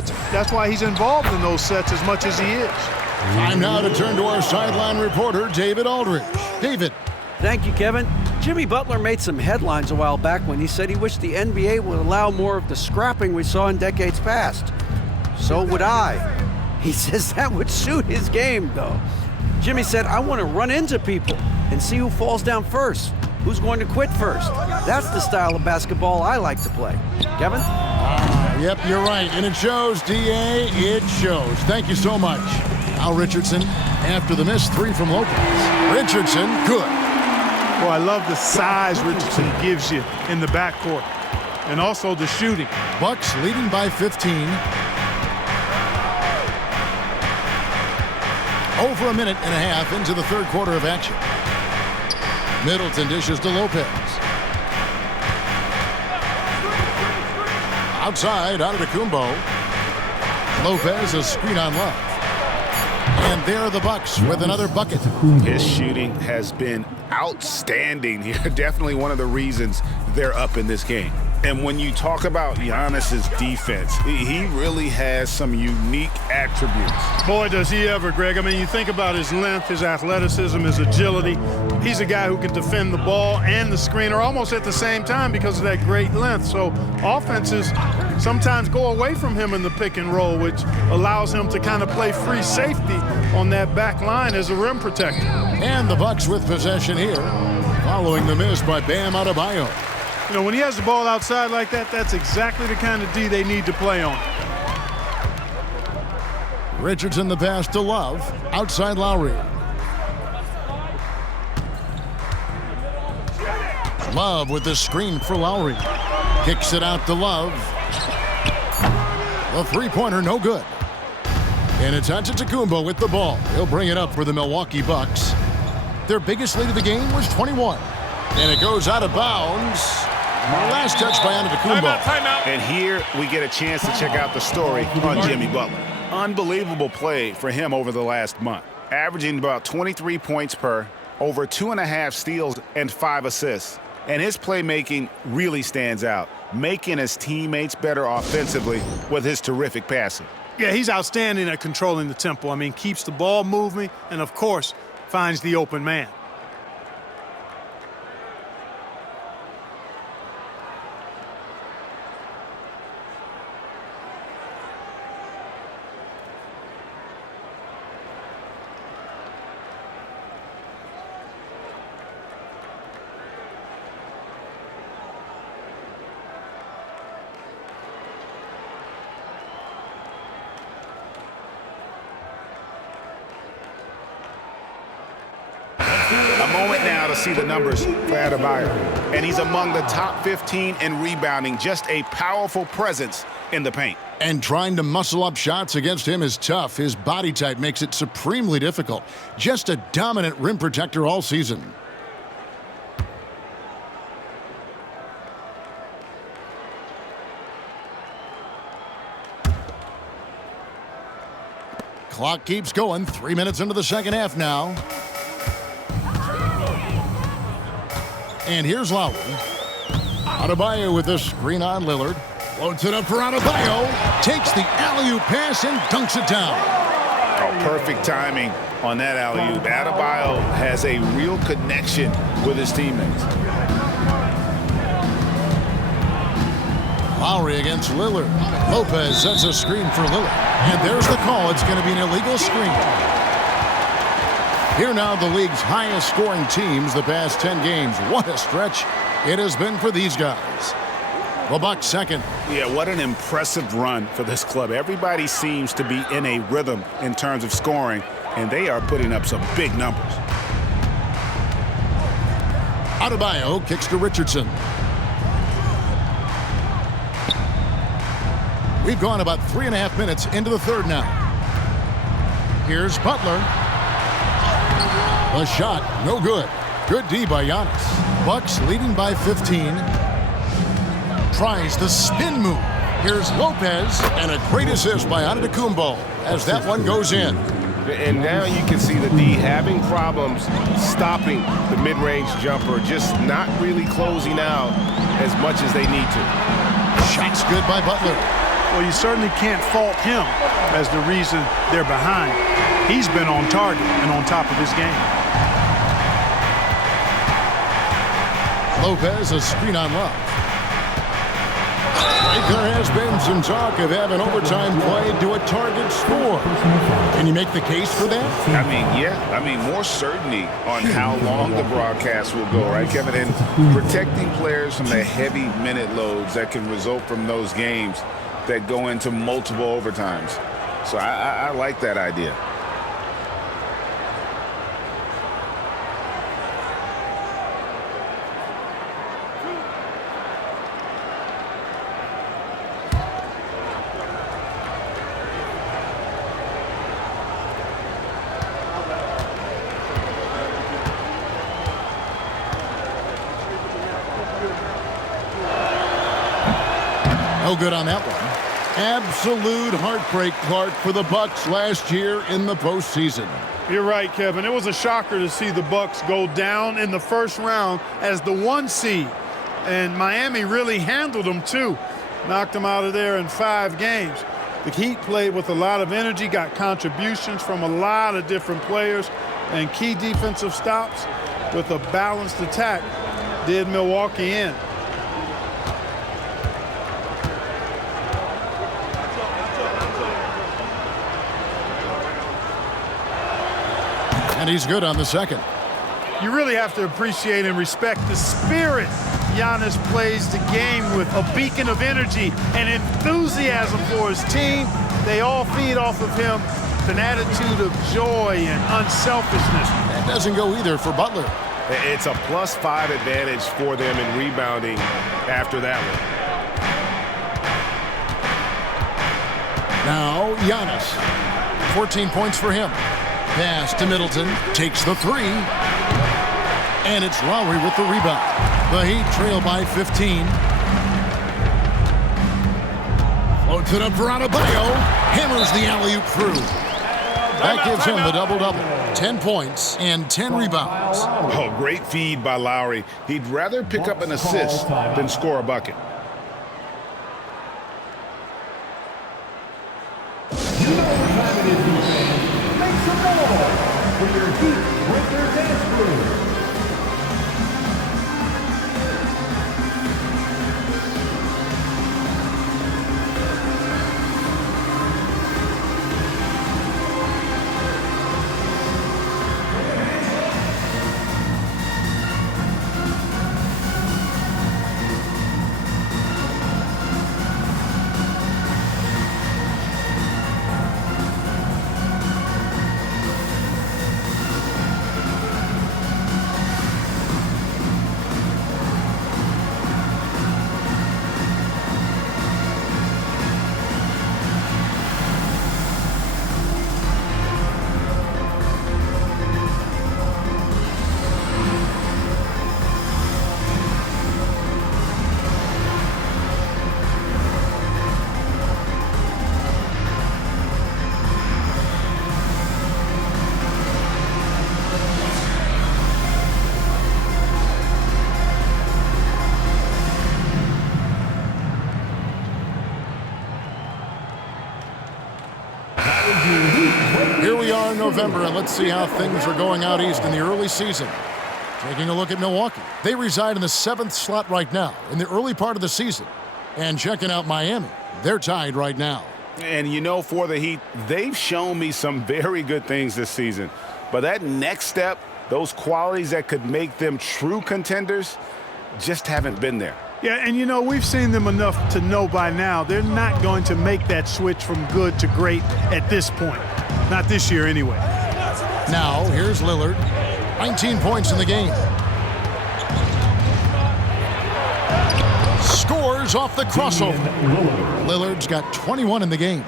That's why he's involved in those sets as much as he is. Time now to turn to our sideline reporter, David Aldridge. David. Thank you, Kevin. Jimmy Butler made some headlines a while back when he said he wished the NBA would allow more of the scrapping we saw in decades past. So would I. He says that would suit his game, though. Jimmy said, I want to run into people and see who falls down first, who's going to quit first. That's the style of basketball I like to play. Kevin? Yep, you're right. And it shows, D.A., it shows. Thank you so much. Al Richardson, after the missed three from Lopez. Richardson, good. Well, I love the size Richardson gives you in the backcourt, and also the shooting. Bucks leading by 15. Over a minute and a half into the third quarter of action. Middleton dishes to Lopez. Outside, Antetokounmpo. Lopez, a screen on Love. And there are the Bucks with another bucket. His shooting has been outstanding here. Definitely one of the reasons they're up in this game. And when you talk about Giannis's defense, he really has some unique attributes. Boy, does he ever, Greg. I mean, you think about his length, his athleticism, his agility. He's a guy who can defend the ball and the screener almost at the same time because of that great length. So offenses sometimes go away from him in the pick and roll, which allows him to kind of play free safety on that back line as a rim protector. And the Bucks with possession here, following the miss by Bam Adebayo. You know, when he has the ball outside like that, that's exactly the kind of D they need to play on. Richardson the pass to Love. Outside Lowry. Love with the screen for Lowry. Kicks it out to Love. The three-pointer no good. And it's Antetokounmpo with the ball. He'll bring it up for the Milwaukee Bucks. Their biggest lead of the game was 21. And it goes out of bounds. Last touch by Antetokounmpo. Timeout. And here we get a chance to check out the story on Jimmy Butler. Unbelievable play for him over the last month. Averaging about 23 points per, over 2.5 steals and 5 assists. And his playmaking really stands out, making his teammates better offensively with his terrific passing. Yeah, he's outstanding at controlling the tempo. I mean, keeps the ball moving and, of course, finds the open man. A moment now to see the numbers for Adebayo. And he's among the top 15 in rebounding. Just a powerful presence in the paint. And trying to muscle up shots against him is tough. His body type makes it supremely difficult. Just a dominant rim protector all season. Clock keeps going. 3 minutes into the second half now. And here's Lowry. Adebayo with the screen on Lillard. Floats it up for Adebayo. Takes the alley-oop pass and dunks it down. Oh, perfect timing on that alley-oop. Adebayo has a real connection with his teammates. Lowry against Lillard. Lopez sets a screen for Lillard. And there's the call. It's going to be an illegal screen. Here now the league's highest scoring teams the past 10 games. What a stretch it has been for these guys. The Bucks second. Yeah, what an impressive run for this club. Everybody seems to be in a rhythm in terms of scoring, and they are putting up some big numbers. Adebayo kicks to Richardson. We've gone about 3.5 minutes into the third now. Here's Butler. The shot, no good. Good D by Giannis. Bucks leading by 15. Tries the spin move. Here's Lopez, and a great assist by Antetokounmpo as that one goes in. And now you can see the D having problems stopping the mid-range jumper, just not really closing out as much as they need to. Shot's good by Butler. Well, you certainly can't fault him as the reason they're behind. He's been on target and on top of his game. Lopez, a screen on Love. There has been some talk of having overtime played to a target score. Can you make the case for that? I mean, yeah. I mean, more certainty on how long the broadcast will go, right, Kevin? And protecting players from the heavy minute loads that can result from those games that go into multiple overtimes. So I like that idea. No good on that one. Absolute heartbreak, Clark, for the Bucks last year in the postseason. You're right, Kevin. It was a shocker to see the Bucks go down in the first round as the 1 seed. And Miami really handled them, too. Knocked them out of there in 5 games. The Heat played with a lot of energy, got contributions from a lot of different players, and key defensive stops with a balanced attack did Milwaukee in. And he's good on the second. You really have to appreciate and respect the spirit Giannis plays the game with, a beacon of energy and enthusiasm for his team. They all feed off of him, an attitude of joy and unselfishness. That doesn't go either for Butler. It's a +5 advantage for them in rebounding after that one. Now Giannis, 14 points for him. Pass to Middleton, takes the 3. And it's Lowry with the rebound. The Heat trail by 15. Floats it up for Adebayo. Hammers the alley-oop through. That gives him the double-double. 10 points and 10 rebounds. Oh, great feed by Lowry. He'd rather pick up an assist than score a bucket. Make some noise for your Heat Winter Dance Crew. Here we are in November, and let's see how things are going out east in the early season. Taking a look at Milwaukee. They reside in the 7th slot right now in the early part of the season. And checking out Miami, they're tied right now. And you know, for the Heat, they've shown me some very good things this season. But that next step, those qualities that could make them true contenders, just haven't been there. Yeah, and you know, we've seen them enough to know by now they're not going to make that switch from good to great at this point. Not this year anyway. Now, here's Lillard. 19 points in the game. Scores off the crossover. Lillard's got 21 in the game.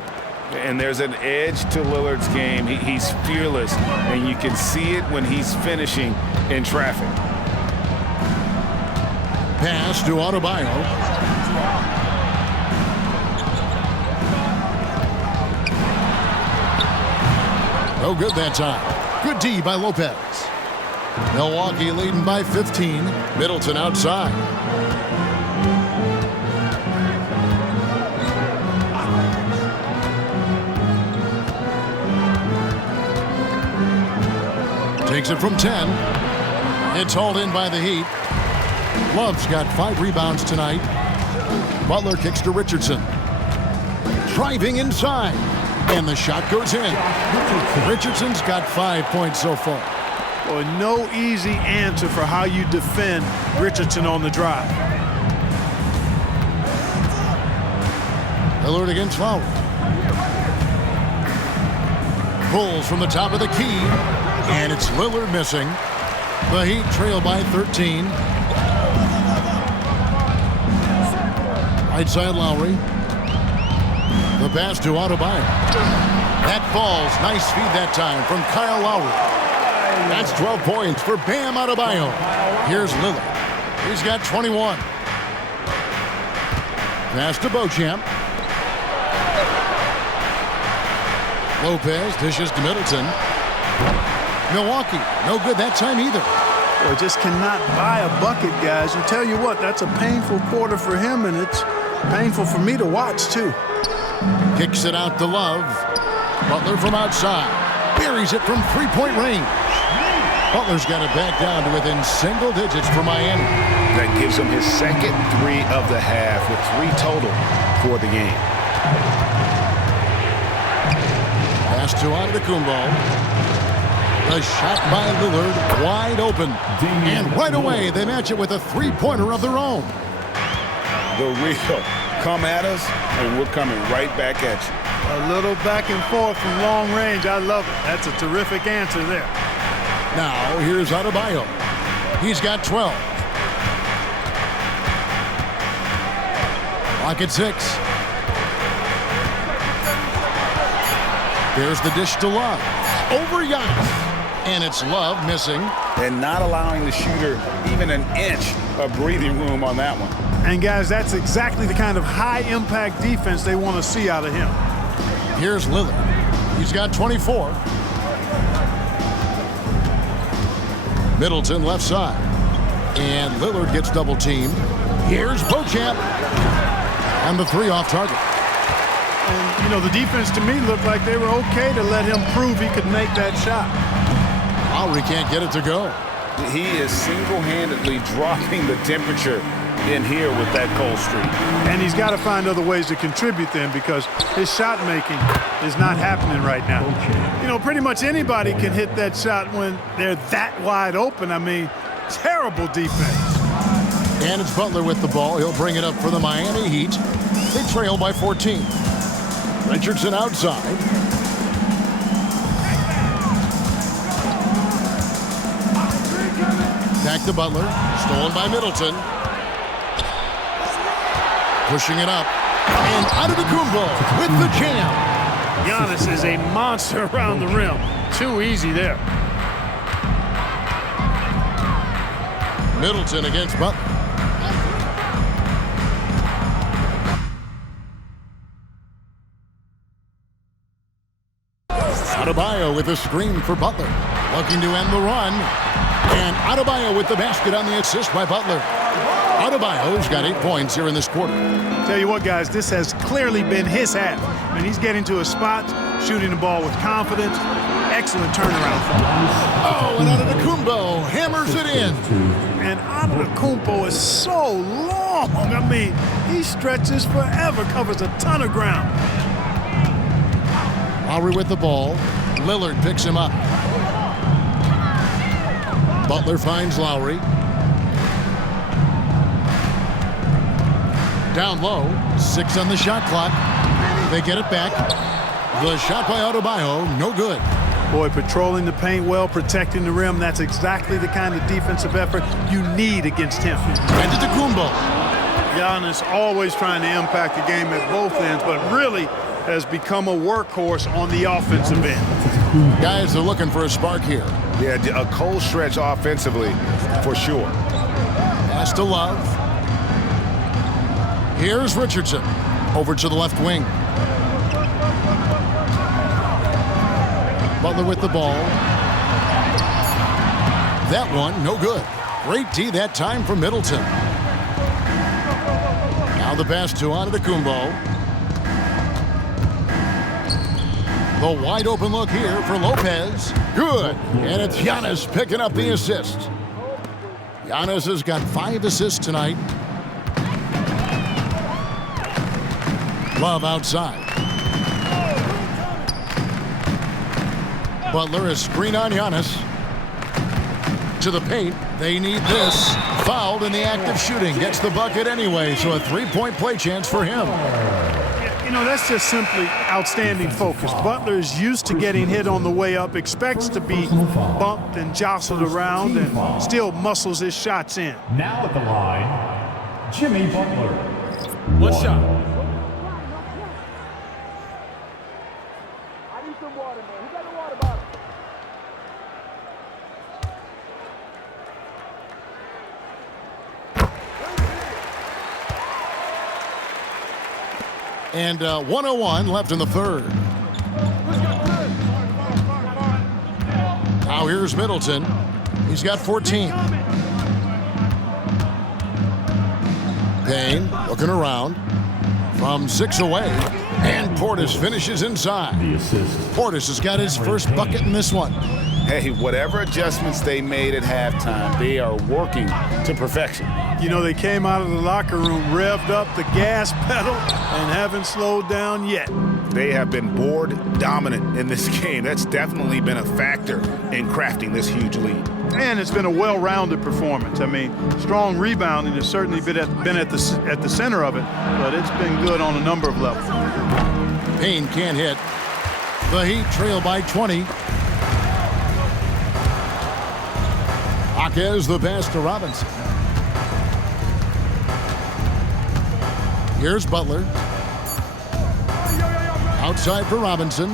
And there's an edge to Lillard's game. He's fearless, and you can see it when he's finishing in traffic. Pass to Adebayo. No good that time. Good D by Lopez. Milwaukee leading by 15. Middleton outside. takes it from 10. It's hauled in by the Heat. Love's got 5 rebounds tonight. Butler kicks to Richardson. Driving inside. And the shot goes in. Richardson's got 5 points so far. Boy, no easy answer for how you defend Richardson on the drive. Lillard against Lowry. Pulls from the top of the key. And it's Lillard missing. The Heat trail by 13. Right side Lowry. The pass to Adebayo. That falls. Nice feed that time from Kyle Lowry. That's 12 points for Bam Adebayo. Here's Lillard. He's got 21. Pass to Beauchamp. Lopez dishes to Middleton. Milwaukee, no good that time either. Boy, just cannot buy a bucket, guys. And tell you what, that's a painful quarter for him, and it's painful for me to watch, too. Kicks it out to Love. Butler from outside. Buries it from three-point range. Butler's got it back down to within single digits for Miami. That gives him his second 3 of the half with 3 total for the game. Pass to Antetokounmpo. The shot by Lillard wide open. And right away they match it with a three-pointer of their own. The real come at us and we're coming right back at you. A little back and forth from long range. I love it. That's a terrific answer there. Now here's Adebayo. He's got 12. Clock at 6. There's the dish to Love. Over Giannis. And it's Love missing. And not allowing the shooter even an inch of breathing room on that one. And guys, that's exactly the kind of high-impact defense they want to see out of him. Here's Lillard. He's got 24. Middleton left side. And Lillard gets double-teamed. Here's Beauchamp. And the 3 off target. And, you know, the defense to me looked like they were okay to let him prove he could make that shot. Lowry can't get it to go. He is single-handedly dropping the temperature in here with that cold streak. And he's got to find other ways to contribute then because his shot making is not happening right now. You know, pretty much anybody can hit that shot when they're that wide open. I mean, terrible defense. And it's Butler with the ball. He'll bring it up for the Miami Heat. They trail by 14. Richardson outside. Back to Butler. Stolen by Middleton. Pushing it up. And Antetokounmpo with the jam. Giannis is a monster around the rim. Too easy there. Middleton against Butler. Adebayo with a screen for Butler. Looking to end the run. And Adebayo with the basket on the assist by Butler. Adebayo's got 8 points here in this quarter. Tell you what, guys, this has clearly been his half. And he's getting to a spot, shooting the ball with confidence. Excellent turnaround for him. Oh, and Antetokounmpo hammers it in. And Antetokounmpo is so long. I mean, he stretches forever, covers a ton of ground. Lowry with the ball. Lillard picks him up. Butler finds Lowry. Down low. 6 on the shot clock. They get it back. The shot by Adebayo, no good. Boy, patrolling the paint well, protecting the rim. That's exactly the kind of defensive effort you need against him. Antetokounmpo. Giannis always trying to impact the game at both ends, but really has become a workhorse on the offensive end. Guys are looking for a spark here. Yeah, a cold stretch offensively, for sure. Pass to Love. Here's Richardson. Over to the left wing. Butler with the ball. That one, no good. Great D that time from Middleton. Now the pass to Antetokounmpo. The wide open look here for Lopez. Good. And it's Giannis picking up the assist. Giannis has got 5 assists tonight. Love outside. Butler is screen on Giannis. To the paint. They need this. Fouled in the act of shooting. Gets the bucket anyway, so a 3-point play chance for him. You know, that's just simply outstanding focus. Butler is used to getting hit on the way up, expects to be bumped and jostled around, and still muscles his shots in. Now at the line, Jimmy Butler. One shot. And 1:01 left in the third. Now here's Middleton. He's got 14. Payne looking around from 6 away. And Portis finishes inside. Portis has got his first bucket in this one. Hey, whatever adjustments they made at halftime, they are working to perfection. You know, they came out of the locker room, revved up the gas pedal, and haven't slowed down yet. They have been board dominant in this game. That's definitely been a factor in crafting this huge lead. And it's been a well-rounded performance. I mean, strong rebounding has certainly been at the center of it, but it's been good on a number of levels. Payne can't hit. The Heat trail by 20. Jaquez the pass to Robinson. Here's Butler. Outside for Robinson.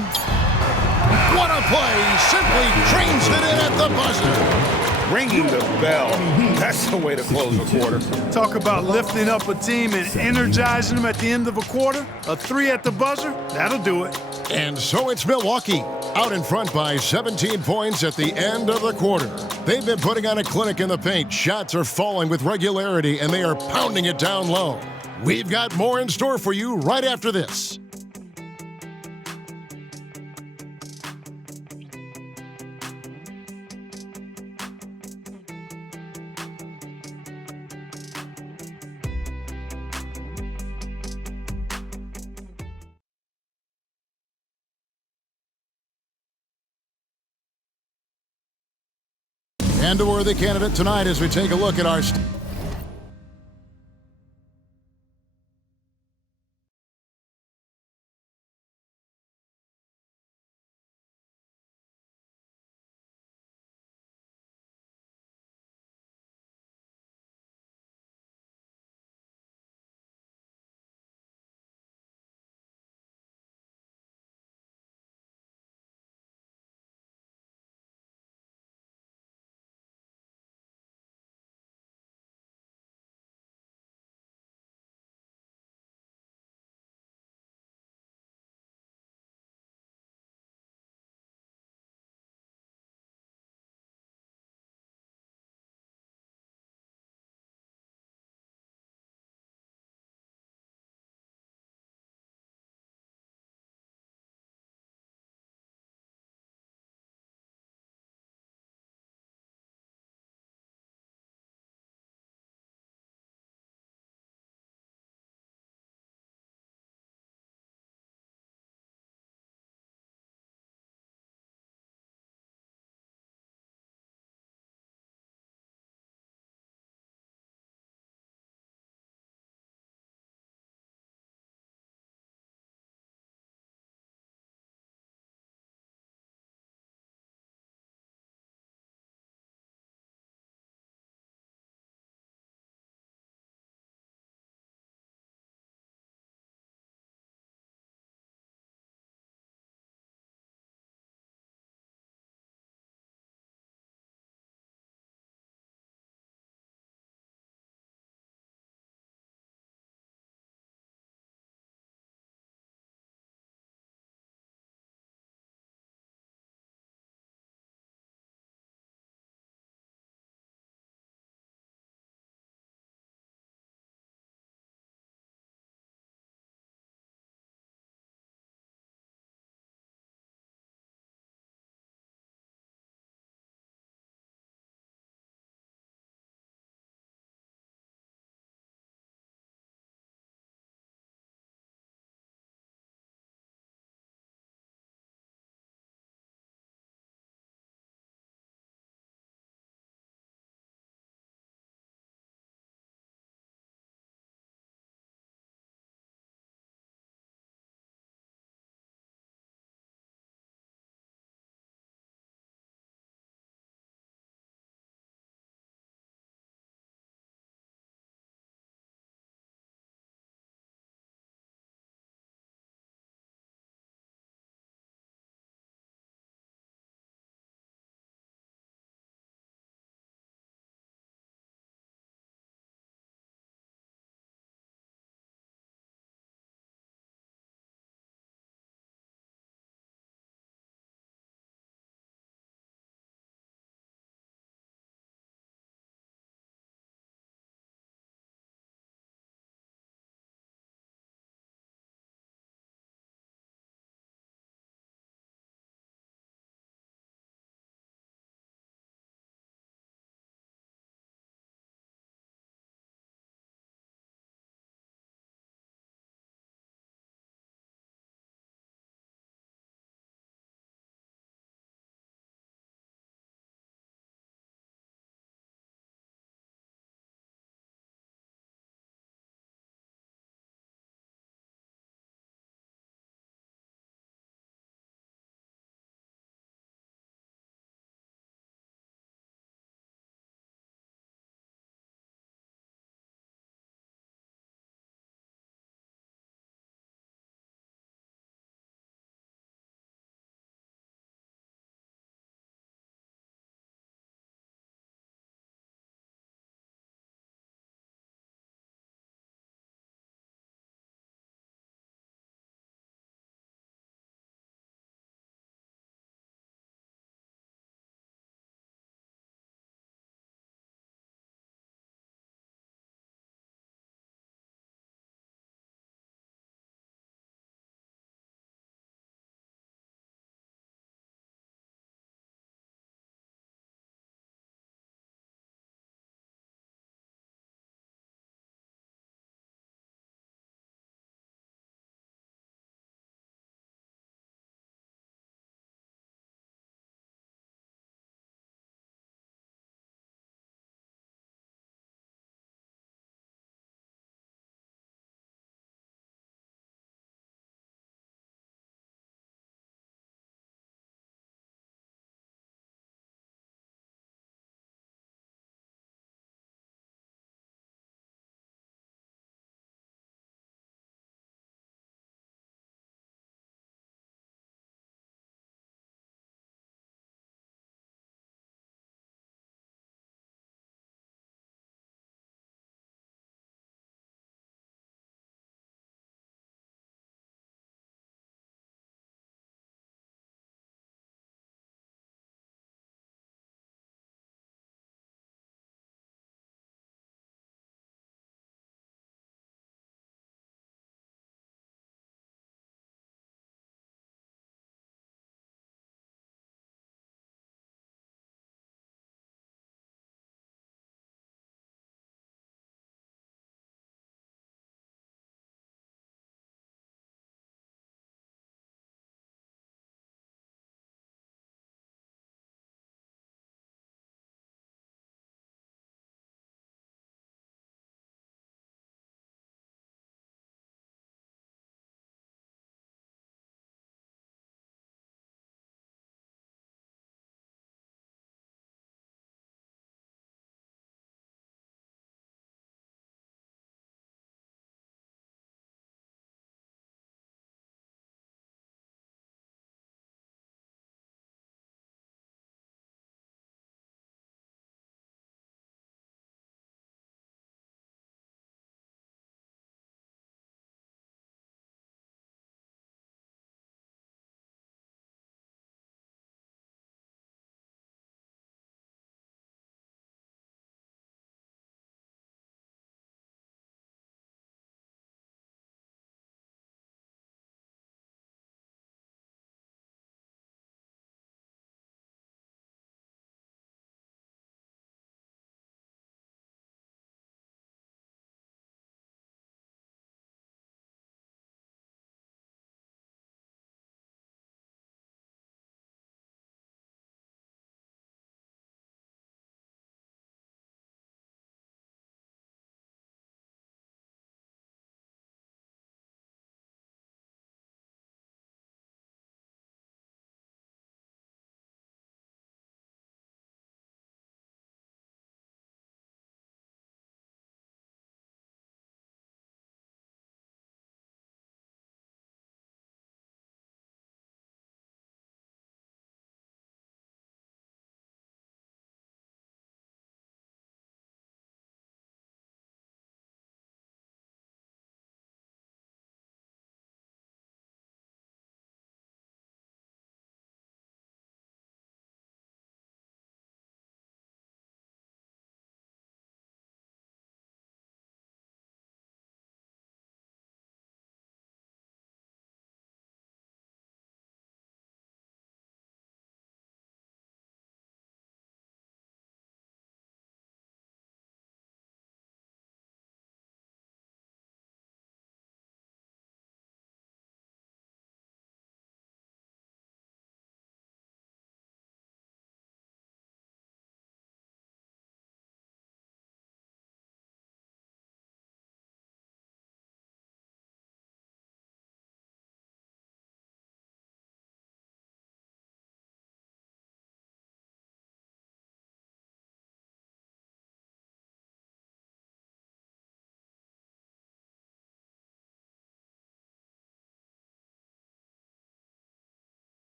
What a play! Simply trains it in at the buzzer. Ringing the bell. That's the way to close a quarter. Talk about lifting up a team and energizing them at the end of a quarter. A 3 at the buzzer, that'll do it. And so it's Milwaukee, out in front by 17 points at the end of the quarter. They've been putting on a clinic in the paint. Shots are falling with regularity, and they are pounding it down low. We've got more in store for you right after this. And a worthy candidate tonight as we take a look at our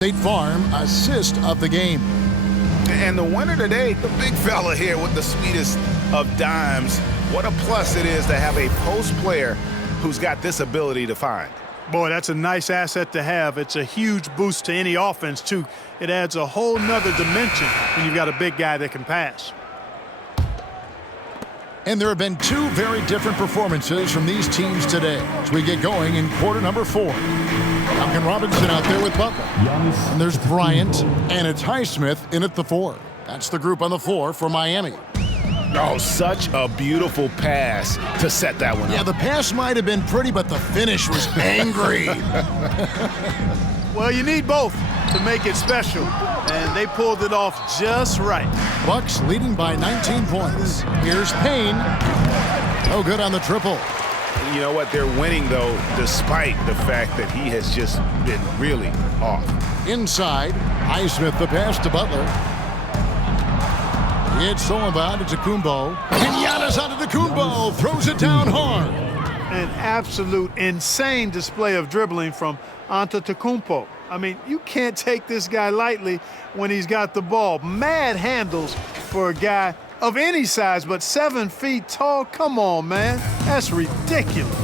State Farm assist of the game. And the winner today, the big fella here with the sweetest of dimes. What a plus it is to have a post player who's got this ability to find. Boy, that's a nice asset to have. It's a huge boost to any offense, too. It adds a whole nother dimension when you've got a big guy that can pass. And there have been two very different performances from these teams today as we get going in quarter number 4. Duncan Robinson out there with Butler. And there's Bryant, and it's Highsmith in at the 4. That's the group on the floor for Miami. Oh, such a beautiful pass to set that one up. Yeah, the pass might have been pretty, but the finish was angry. Well, you need both to make it special, and they pulled it off just right. Bucks leading by 19 points. Here's Payne. No good on the triple. You know what? They're winning, though, despite the fact that he has just been really off. Inside, Highsmith the pass to Butler. It's stolen by Antetokounmpo. And Giannis Antetokounmpo throws it down hard. An absolute insane display of dribbling from Antetokounmpo. I mean, you can't take this guy lightly when he's got the ball. Mad handles for a guy of any size, but 7 feet tall. Come on, man. That's ridiculous.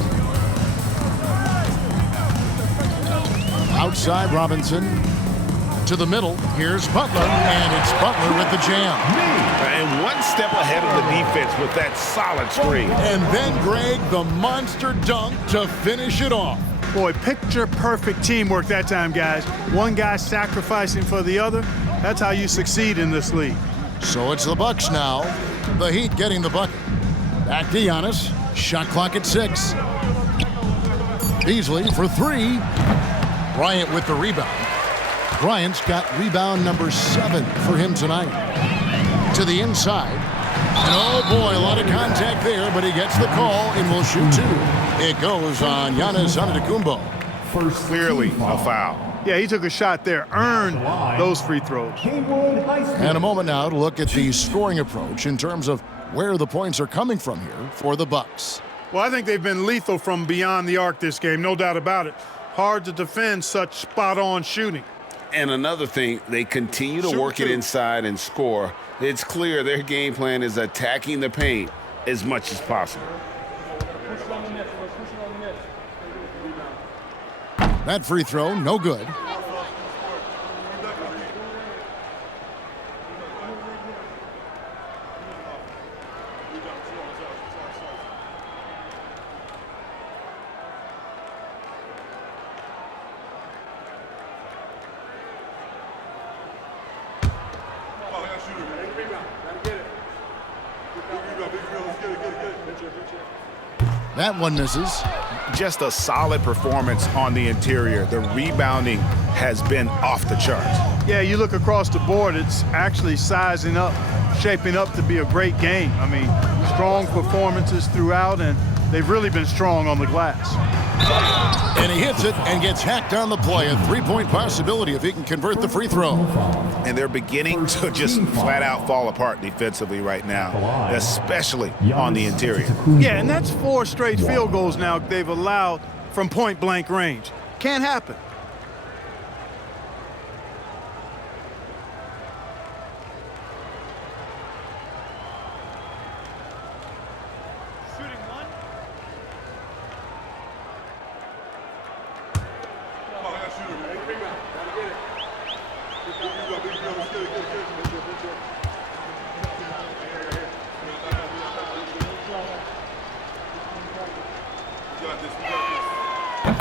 Outside Robinson. To the middle. Here's Butler, and it's Butler with the jam. And one step ahead of the defense with that solid screen. And then Greg, the monster dunk to finish it off. Boy, picture-perfect teamwork that time, guys. One guy sacrificing for the other. That's how you succeed in this league. So it's the Bucks now. The Heat getting the bucket. Back to Giannis. Shot clock at 6. Beasley for 3. Bryant with the rebound. Bryant's got rebound number 7 for him tonight. To the inside. And oh boy, a lot of contact there, but he gets the call and will shoot 2. It goes on Giannis Antetokounmpo. Clearly a foul. Yeah, he took a shot there, earned those free throws. And a moment now to look at the scoring approach in terms of where the points are coming from here for the Bucks. Well, I think they've been lethal from beyond the arc this game, no doubt about it. Hard to defend such spot-on shooting. And another thing, they continue to work it inside and score. It's clear their game plan is attacking the paint as much as possible. That free throw, no good. That one misses. Just a solid performance on the interior. The rebounding has been off the charts. Yeah, you look across the board, it's actually sizing up, shaping up to be a great game. I mean, strong performances throughout, and they've really been strong on the glass. And he hits it and gets hacked on the play. A three-point possibility if he can convert the free throw. And they're beginning to just flat out fall apart defensively right now, especially on the interior. Yeah, and that's 4 straight field goals now they've allowed from point-blank range. Can't happen.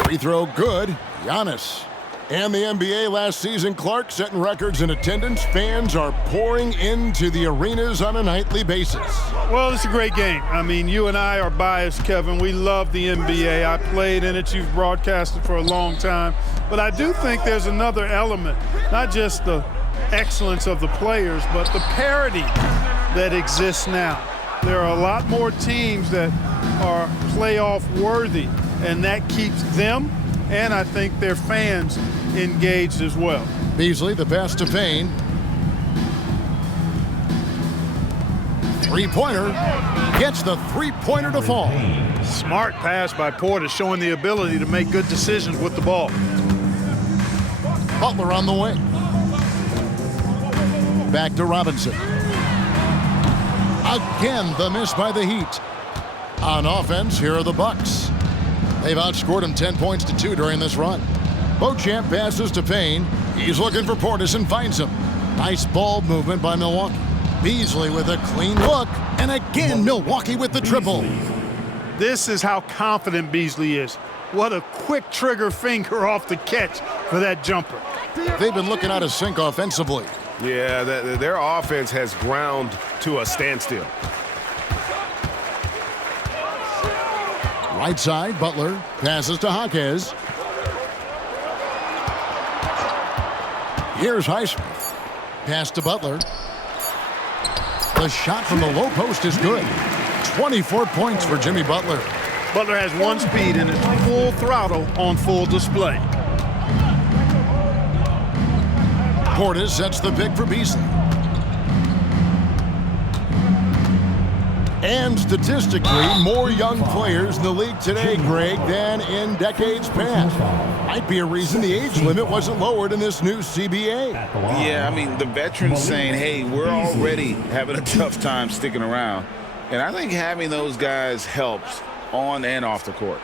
Free throw good. Giannis. And the NBA last season, Clark setting records in attendance. Fans are pouring into the arenas on a nightly basis. Well, it's a great game. I mean, you and I are biased, Kevin. We love the NBA. I played in it. You've broadcasted for a long time. But I do think there's another element, not just the excellence of the players, but the parity that exists now. There are a lot more teams that are playoff worthy, and that keeps them and I think their fans engaged as well. Beasley, the pass to Payne. Three-pointer. Gets the three-pointer to fall. Smart pass by Porter, showing the ability to make good decisions with the ball. Butler on the wing. Back to Robinson. Again, the miss by the Heat. On offense, here are the Bucks. They've outscored them 10 points to 2 during this run. Beauchamp passes to Payne. He's looking for Portis and finds him. Nice ball movement by Milwaukee. Beasley with a clean look. And again, Milwaukee with the triple. This is how confident Beasley is. What a quick trigger finger off the catch for that jumper. They've been looking out of sync offensively. Yeah, their offense has ground to a standstill. Right side, Butler passes to Jaquez. Here's Highsmith. Pass to Butler. The shot from the low post is good. 24 points for Jimmy Butler. Butler has one speed and it's full throttle on full display. Portis sets the pick for Beasley. And statistically, more young players in the league today, Greg, than in decades past. Might be a reason the age limit wasn't lowered in this new CBA. Yeah, I mean, the veterans saying, hey, we're already having a tough time sticking around. And I think having those guys helps on and off the court.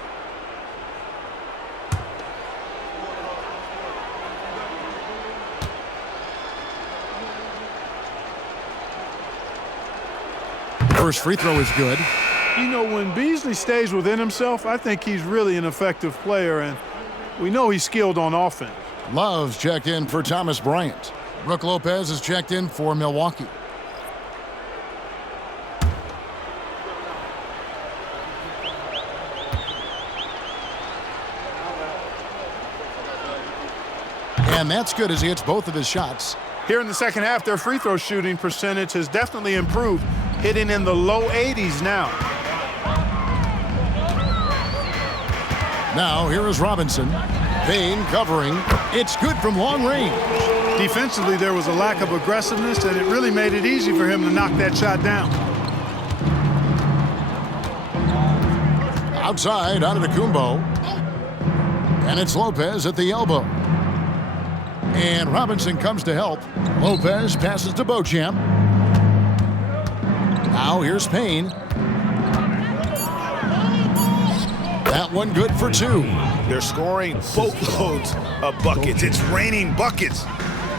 First free throw is good. You know, when Beasley stays within himself, I think he's really an effective player, and we know he's skilled on offense. Love's checked in for Thomas Bryant. Brook Lopez is checked in for Milwaukee. And that's good as he hits both of his shots. Here in the second half, their free throw shooting percentage has definitely improved, hitting in the low 80s now. Now, here is Robinson. Payne covering. It's good from long range. Defensively, there was a lack of aggressiveness, and it really made it easy for him to knock that shot down. Outside, out of Antetokounmpo. And it's Lopez at the elbow. And Robinson comes to help. Lopez passes to Beauchamp. Now here's Payne. That one good for 2. They're scoring boatloads of buckets. It's raining buckets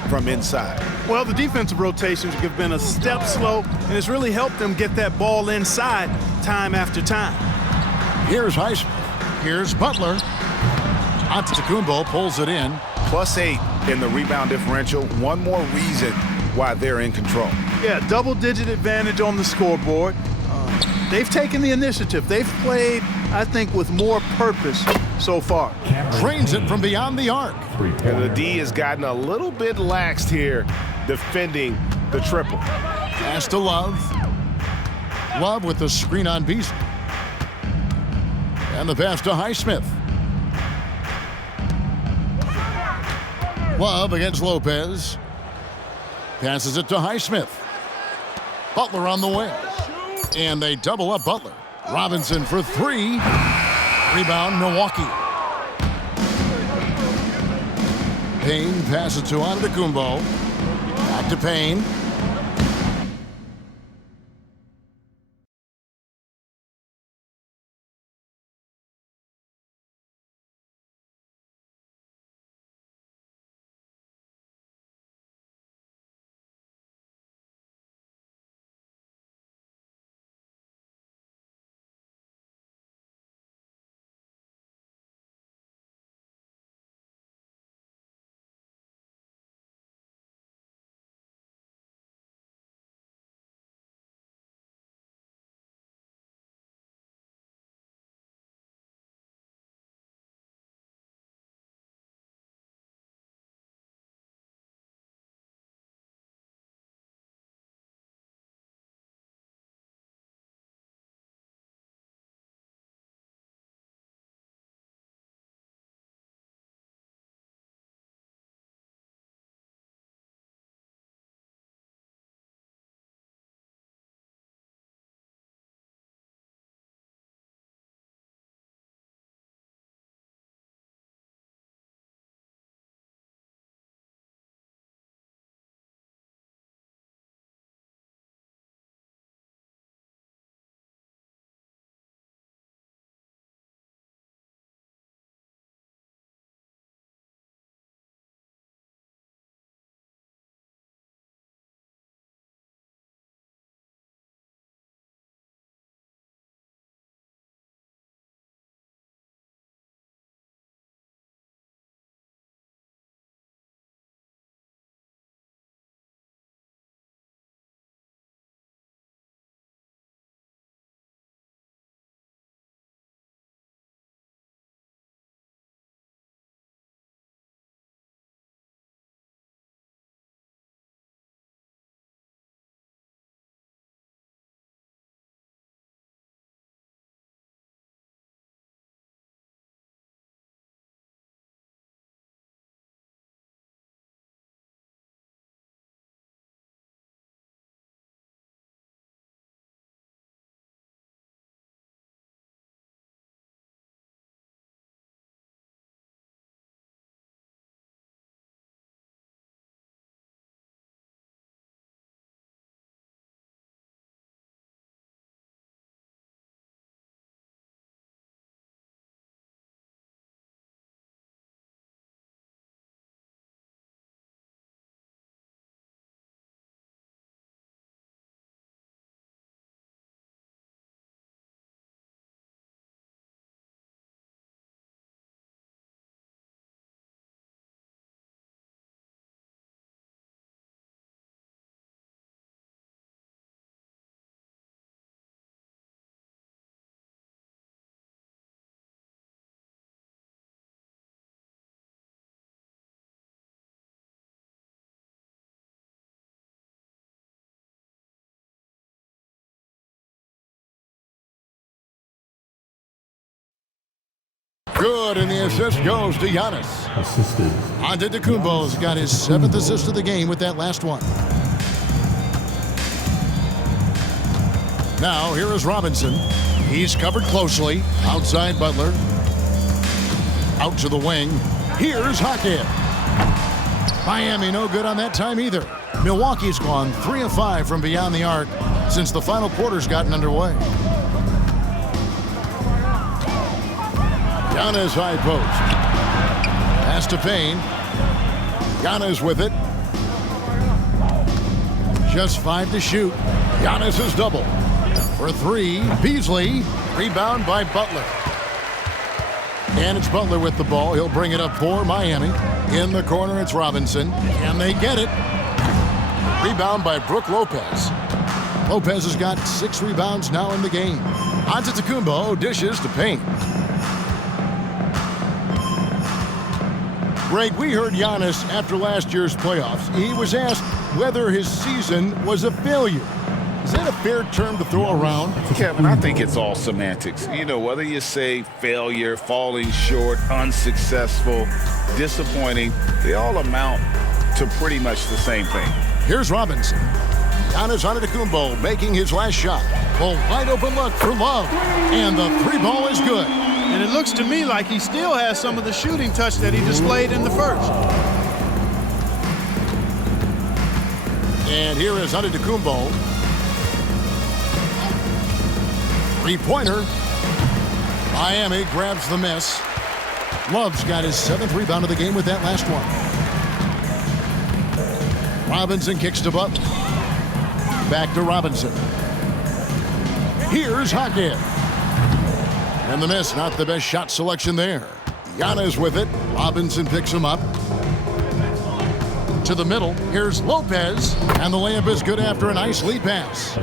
from inside. Well, the defensive rotations have been a step slow, and it's really helped them get that ball inside time after time. Here's Highsmith. Here's Butler. Antetokounmpo pulls it in. +8 in the rebound differential. One more reason why they're in control. Yeah, double-digit advantage on the scoreboard. They've taken the initiative. They've played, I think, with more purpose so far. Drains it from beyond the arc. And the D has gotten a little bit laxed here defending the triple. Pass to Love. Love with the screen on Beasley. And the pass to Highsmith. Love against Lopez. Passes it to Highsmith. Butler on the wing. And they double up Butler. Robinson for 3. Rebound, Milwaukee. Payne passes to Antetokounmpo. Back to Payne. Good, and the assist goes to Giannis. Antetokounmpo's got his 7th assist of the game with that last one. Now, here is Robinson. He's covered closely. Outside Butler. Out to the wing. Here's Hackett. Miami no good on that time either. Milwaukee's gone 3 of 5 from beyond the arc since the final quarter's gotten underway. Giannis high post. Pass to Payne. Giannis with it. Just 5 to shoot. Giannis is double. For 3, Beasley. Rebound by Butler. And it's Butler with the ball. He'll bring it up for Miami. In the corner, it's Robinson. Can they get it? Rebound by Brook Lopez. Lopez has got 6 rebounds now in the game. Antetokounmpo dishes to Payne. Greg, we heard Giannis after last year's playoffs. He was asked whether his season was a failure. Is that a fair term to throw around? Kevin, I think it's all semantics. You know, whether you say failure, falling short, unsuccessful, disappointing, they all amount to pretty much the same thing. Here's Robinson. Giannis Antetokounmpo making his last shot. A wide open look for Love. And the 3 ball is good. And it looks to me like he still has some of the shooting touch that he displayed in the first. And here is Antetokounmpo. 3-pointer. Miami grabs the miss. Love's got his 7th rebound of the game with that last one. Robinson kicks to Butler. Back to Robinson. Here's Hackett. And the miss, not the best shot selection there. Giannis with it. Robinson picks him up. To the middle, here's Lopez. And the layup is good after a nice lead pass.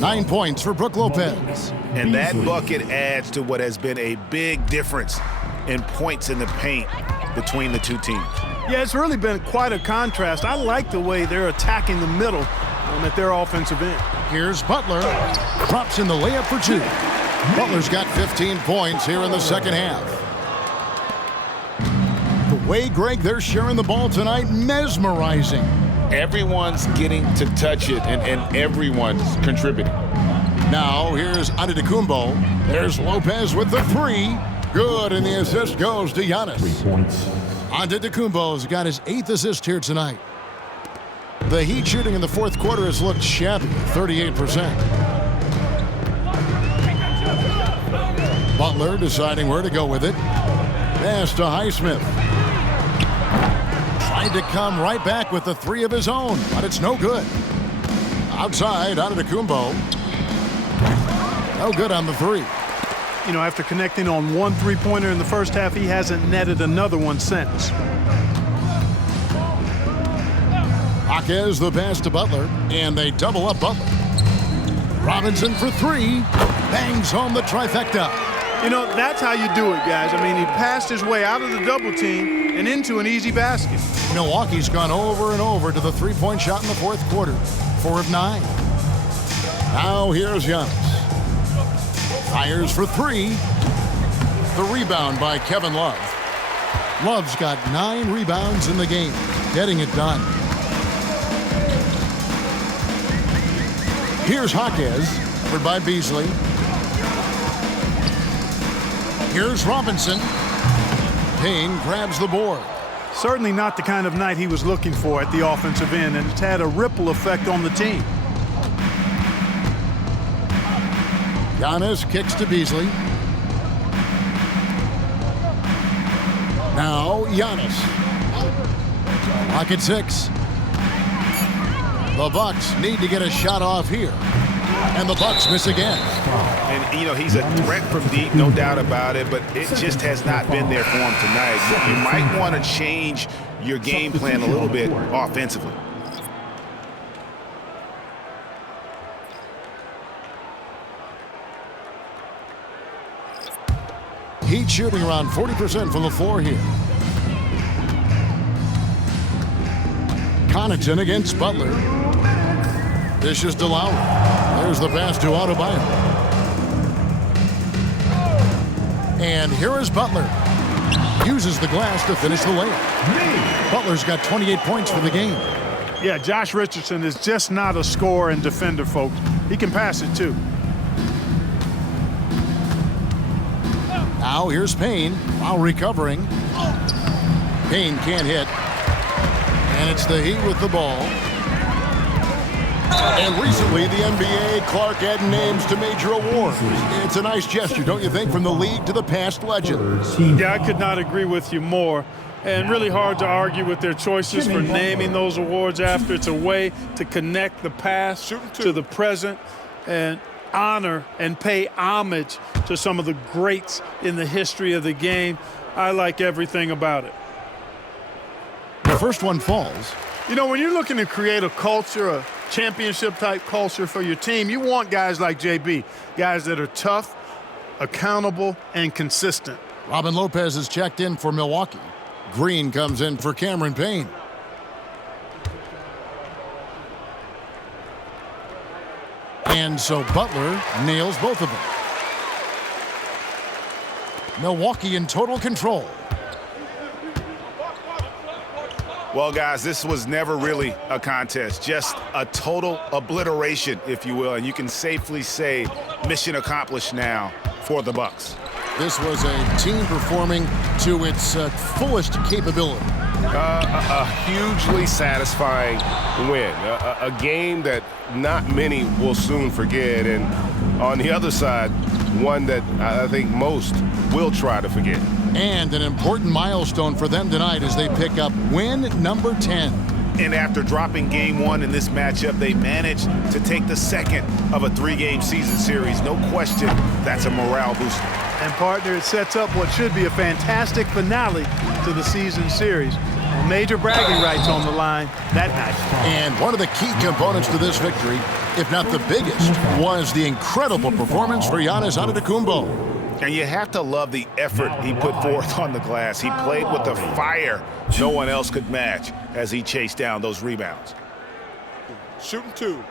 9 points for Brook Lopez. And that bucket adds to what has been a big difference in points in the paint between the two teams. Yeah, it's really been quite a contrast. I like the way they're attacking the middle at their offensive end. Here's Butler. Drops in the layup for 2. Butler's got 15 points here in the second half. The way, Greg, they're sharing the ball tonight, mesmerizing. Everyone's getting to touch it, and everyone's contributing. Now, here's Antetokounmpo. There's Lopez with the 3. Good, and the assist goes to Giannis. 3 points. Antetokounmpo's got his 8th assist here tonight. The Heat shooting in the 4th quarter has looked shabby, 38%. Butler deciding where to go with it. Pass to Highsmith. Tried to come right back with the 3 of his own, but it's no good. Outside, Antetokounmpo. No good on the 3. You know, after connecting on 1 3-pointer in the first half, he hasn't netted another one since. Jaquez the pass to Butler, and they double up Butler. Robinson for 3. Bangs home the trifecta. You know, that's how you do it, guys. I mean, he passed his way out of the double team and into an easy basket. Milwaukee's gone over and over to the 3-point shot in the 4th quarter. 4 of 9. Now here's Giannis. Fires for 3. The rebound by Kevin Love. Love's got 9 rebounds in the game, getting it done. Here's Jaquez, covered by Beasley. Here's Robinson. Payne grabs the board. Certainly not the kind of night he was looking for at the offensive end, and it's had a ripple effect on the team. Giannis kicks to Beasley. Now Giannis. Lock at 6. The Bucks need to get a shot off here. And the Bucks miss again. And, you know, he's a threat from deep, no doubt about it, but it just has not been there for him tonight. You might want to change your game plan a little bit offensively. Heat shooting around 40% from the floor here. Connaughton against Butler. Dishes to Lowry. There's the pass to Adebayo. And here is Butler. uses the glass to finish the layup. Butler's got 28 points for the game. Yeah, Josh Richardson is just not a scorer and defender, folks. He can pass it, too. Now here's Payne while recovering. Payne can't hit. And it's the Heat with the ball. And recently, the NBA, Clark adding names to major awards. It's a nice gesture, don't you think, from the league to the past legends? Yeah, I could not agree with you more. And really hard to argue with their choices for naming those awards after. It's a way to connect the past to the present and honor and pay homage to some of the greats in the history of the game. I like everything about it. The first one falls. You know, when you're looking to create a culture, a championship-type culture for your team, you want guys like JB, guys that are tough, accountable, and consistent. Robin Lopez is checked in for Milwaukee. Green comes in for Cameron Payne. And so Butler nails both of them. Milwaukee in total control. Well, guys, this was never really a contest, just a total obliteration, if you will, and you can safely say mission accomplished now for the Bucks. This was a team performing to its fullest capability. A hugely satisfying win. A game that not many will soon forget. And on the other side, one that I think most will try to forget. And an important milestone for them tonight as they pick up win number 10. And after dropping game one in this matchup, they managed to take the second of a 3-game season series. No question, that's a morale booster. And, partner, it sets up what should be a fantastic finale to the season series. Major bragging rights on the line that night. And one of the key components to this victory, if not the biggest, was the incredible performance for Giannis Antetokounmpo. And you have to love the effort he put forth on the glass. He played with the fire no one else could match as he chased down those rebounds. Shooting two.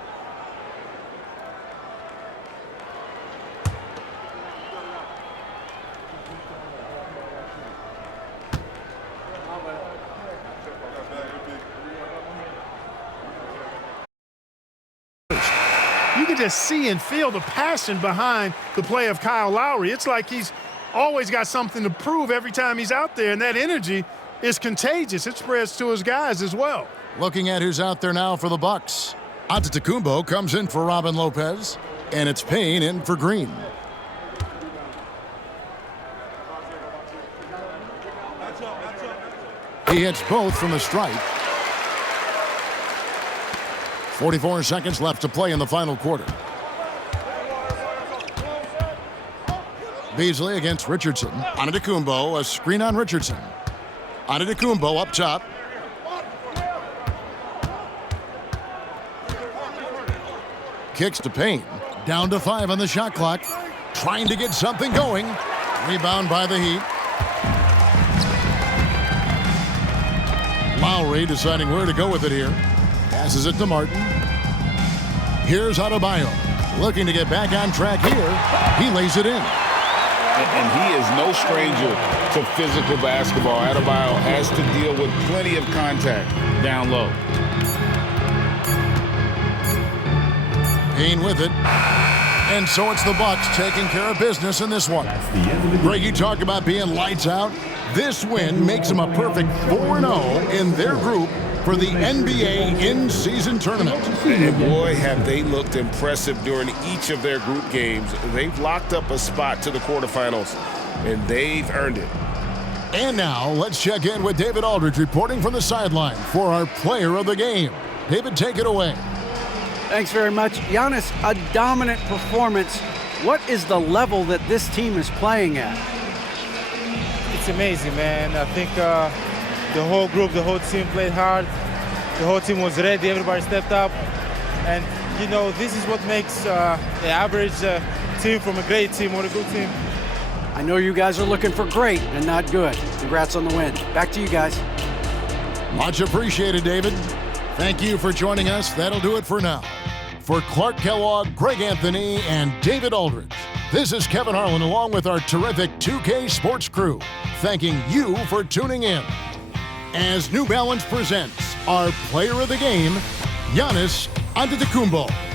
You can just see and feel the passion behind the play of Kyle Lowry. It's like he's always got something to prove every time he's out there, and that energy is contagious. It spreads to his guys as well. Looking at who's out there now for the Bucks. Antetokounmpo comes in for Robin Lopez, and it's Payne in for Green. He hits both from the stripe. 44 seconds left to play in the final quarter. Beasley against Richardson. Antetokounmpo, a screen on Richardson. Antetokounmpo up top. Kicks to Payne. Down to 5 on the shot clock. Trying to get something going. Rebound by the Heat. Lowry deciding where to go with it here. Passes it to Martin. Here's Adebayo. Looking to get back on track here. He lays it in. And he is no stranger to physical basketball. Adebayo has to deal with plenty of contact down low. Payne with it. And so it's the Bucks taking care of business in this one. Greg, you talk about being lights out. This win makes them a perfect 4-0 in their group for the NBA in-season tournament. And boy, have they looked impressive during each of their group games. They've locked up a spot to the quarterfinals, and they've earned it. And now, let's check in with David Aldridge reporting from the sideline for our player of the game. David, take it away. Thanks very much. Giannis, a dominant performance. What is the level that this team is playing at? It's amazing, man. I think the whole group, the whole team played hard. The whole team was ready. Everybody stepped up. And, you know, this is what makes the average team from a great team or a good team. I know you guys are looking for great and not good. Congrats on the win. Back to you guys. Much appreciated, David. Thank you for joining us. That'll do it for now. For Clark Kellogg, Greg Anthony, and David Aldridge, This is Kevin Harlan along with our terrific 2K Sports crew, thanking you for tuning in. As New Balance presents our player of the game, Giannis Antetokounmpo.